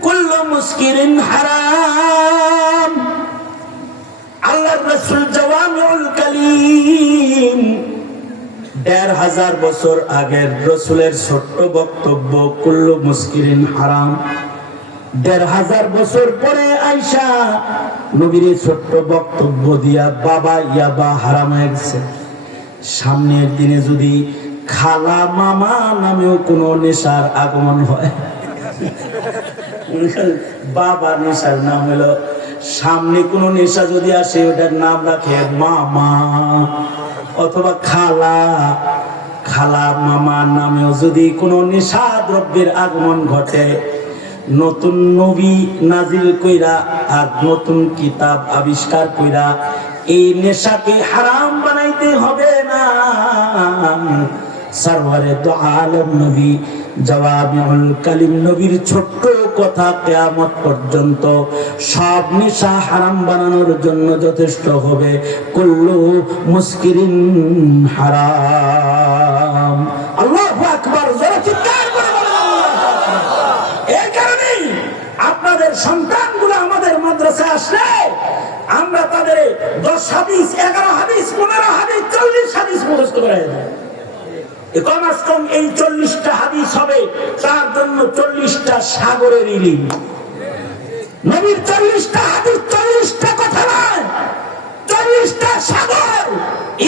কুল্লু মুসকিরিন হারাম। আল্লাহর রাসূল জাওয়ামিউল কালিম ১৫০০ বছর আগের রাসূলের ছোট্ট বক্তব্য, কুল্লু মুসকিরিন হারাম। ১৫০০ বছর পরে আয়েশা নবীর ছোট্ট বক্তব্য দিয়া বাবা ইয়াবা হারাম হয়ে গেছে। সামনের দিনে যদি খালা মামা নামেও কোনো নেশার আগমন হয়, বাবা নেশার নাম হলো, সামনে কোনো নেশা যদি আসে ওটার নাম রাখে মামা অথবা খালা। খালা মামা নামেও যদি কোনো নেশা দ্রব্যের আগমন ঘটে, নতুন নবী নাজিল কইরা আর নতুন কিতাব আবিষ্কার কইরা এই নেশাকে হারাম বানাইতে হবে না। সরওয়ারে দু আলম নবী জাওয়ামিউল কালিম নবীর ছোট্ট কথা কিয়ামত পর্যন্ত সব নেশা হারাম বানানোর জন্য যথেষ্ট হবে। কুল্লু মুসকিরিন হারাম। আল্লাহু আকবার, জোরে চিৎকার করে বলেন আল্লাহু আকবার। এই কারণেই আপনাদের সন্তানগুলো আমাদের মাদ্রাসায় আসলে আমরা তাদের 10 হাদিস 11 হাদিস 15 হাদিস 40 হাদিস মুখস্থ করাই দেয়। কম আজ কম এই 40টা হাদিস হবে, তার জন্য 40টা সাগরের ইলম। নবীর 40টা হাদিস 40টা কথা নয়, 40টা সাগর,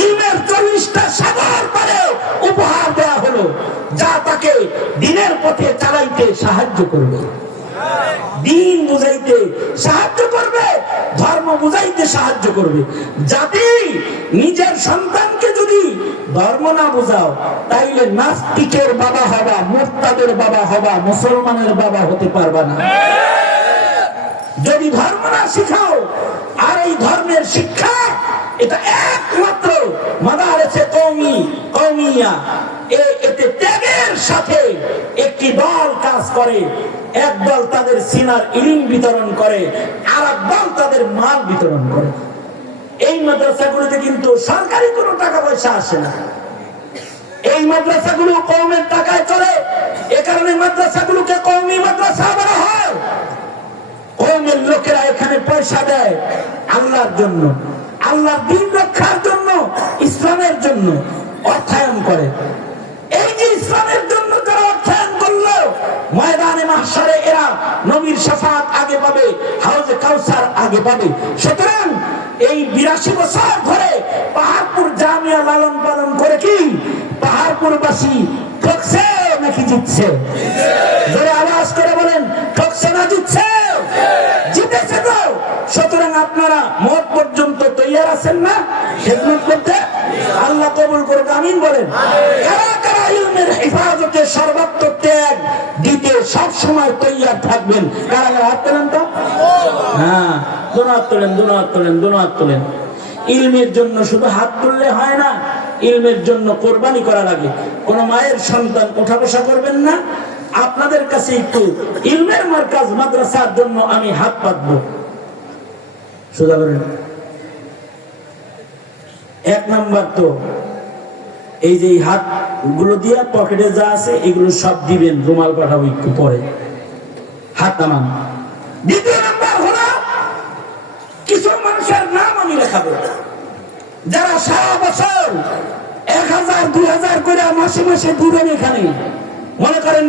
ইলমের 40টা সাগর পরে উপহার দেয়া হলো, যা তাকে দ্বীনের পথে চালাইতে সাহায্য করবে, দ্বীন বুঝাইতে সাহায্য করবে, ধর্ম বুঝাইতে সাহায্য করবে। জাতি নিজের সন্তানকে যদি ধর্ম না বুঝাও তাইলে নাস্তিকের বাবা হবা, মুরতাদের বাবা হবা, মুসলমানের বাবা হতে পারবা না। যদি ধর্ম না শিখাও, আর এই ধর্মের শিক্ষা এটা একমাত্র মাদারেসে কওমিয়া, এতে ত্যাগের সাথে একটি দল কাজ করে। এক দল তাদের সিনার ইলম বিতরণ করে, আর এক দল তাদের মাল বিতরণ করে। এই মাদ্রাসাগুলোতে কিন্তু সরকারি কোনো টাকা পয়সা আসে না, এই মাদ্রাসাগুলো কওমের টাকায় চলে। এ কারণে মাদ্রাসাগুলোকে কওমি মাদ্রাসা বলা হয়। কওমের লোকেরা এখানে পয়সা দেয় আল্লাহর জন্য, আল্লাহর দ্বীন রক্ষার জন্য, ইসলামের জন্য অর্থায়ন করে। এই যে ইসলামের জন্য যারা অর্থায়ন করলো, ময়দানে মাহশারে এরা নবীর শাফাত আগে পাবে, হাউজে কাউসার আগে পাবে। সুতরাং এই 82 বছর ধরে পাহাড়পুর জামিয়া লালন পালন করে কি পাহাড়পুরবাসী ঠকছে নাকি জিতছে? জোরে আওয়াজ করে বলেন, ঠকছে না জিতছে? জিতেছে তো। সুতরাং আপনারা মত পর্যন্ত তৈয়ার আছেন না খেদমত করতে? আল্লাহ কবুল করুক, আমিন বলেন। কারা কারা ইলমের হেফাজতে সর্বাত্মক ত্যাগ দিতে সব সময় তৈয়ার থাকবেন? কারা কারা হাত তোলেন তো? হ্যাঁ, দোনো হাত তোলেন, দোনো হাত তোলেন, দোনো হাত তোলেন। ইলমের জন্য শুধু হাত তুললে হয় না, ইলমের জন্য কোরবানি করা লাগে। কোন মায়ের সন্তান ওঠা বসা করবেন না। আপনাদের কাছে একটু ইলমের মার্কাজ মাদ্রাসার জন্য আমি হাত পাতবো। সোজা করেন। এক নাম্বার তো এই যে হাত গুলো দিয়ে পকেটে যা আছে এগুলো সব দিবেন, রুমাল পাঠাবো একটু পরে, হাত নামান। দ্বিতীয় নাম্বার হলো কিছু মানুষের নাম আমি লেখাবো যারা সারা বছর 1000 2000 করে মাসে মাসে দিবেন। এখানে মনে করেন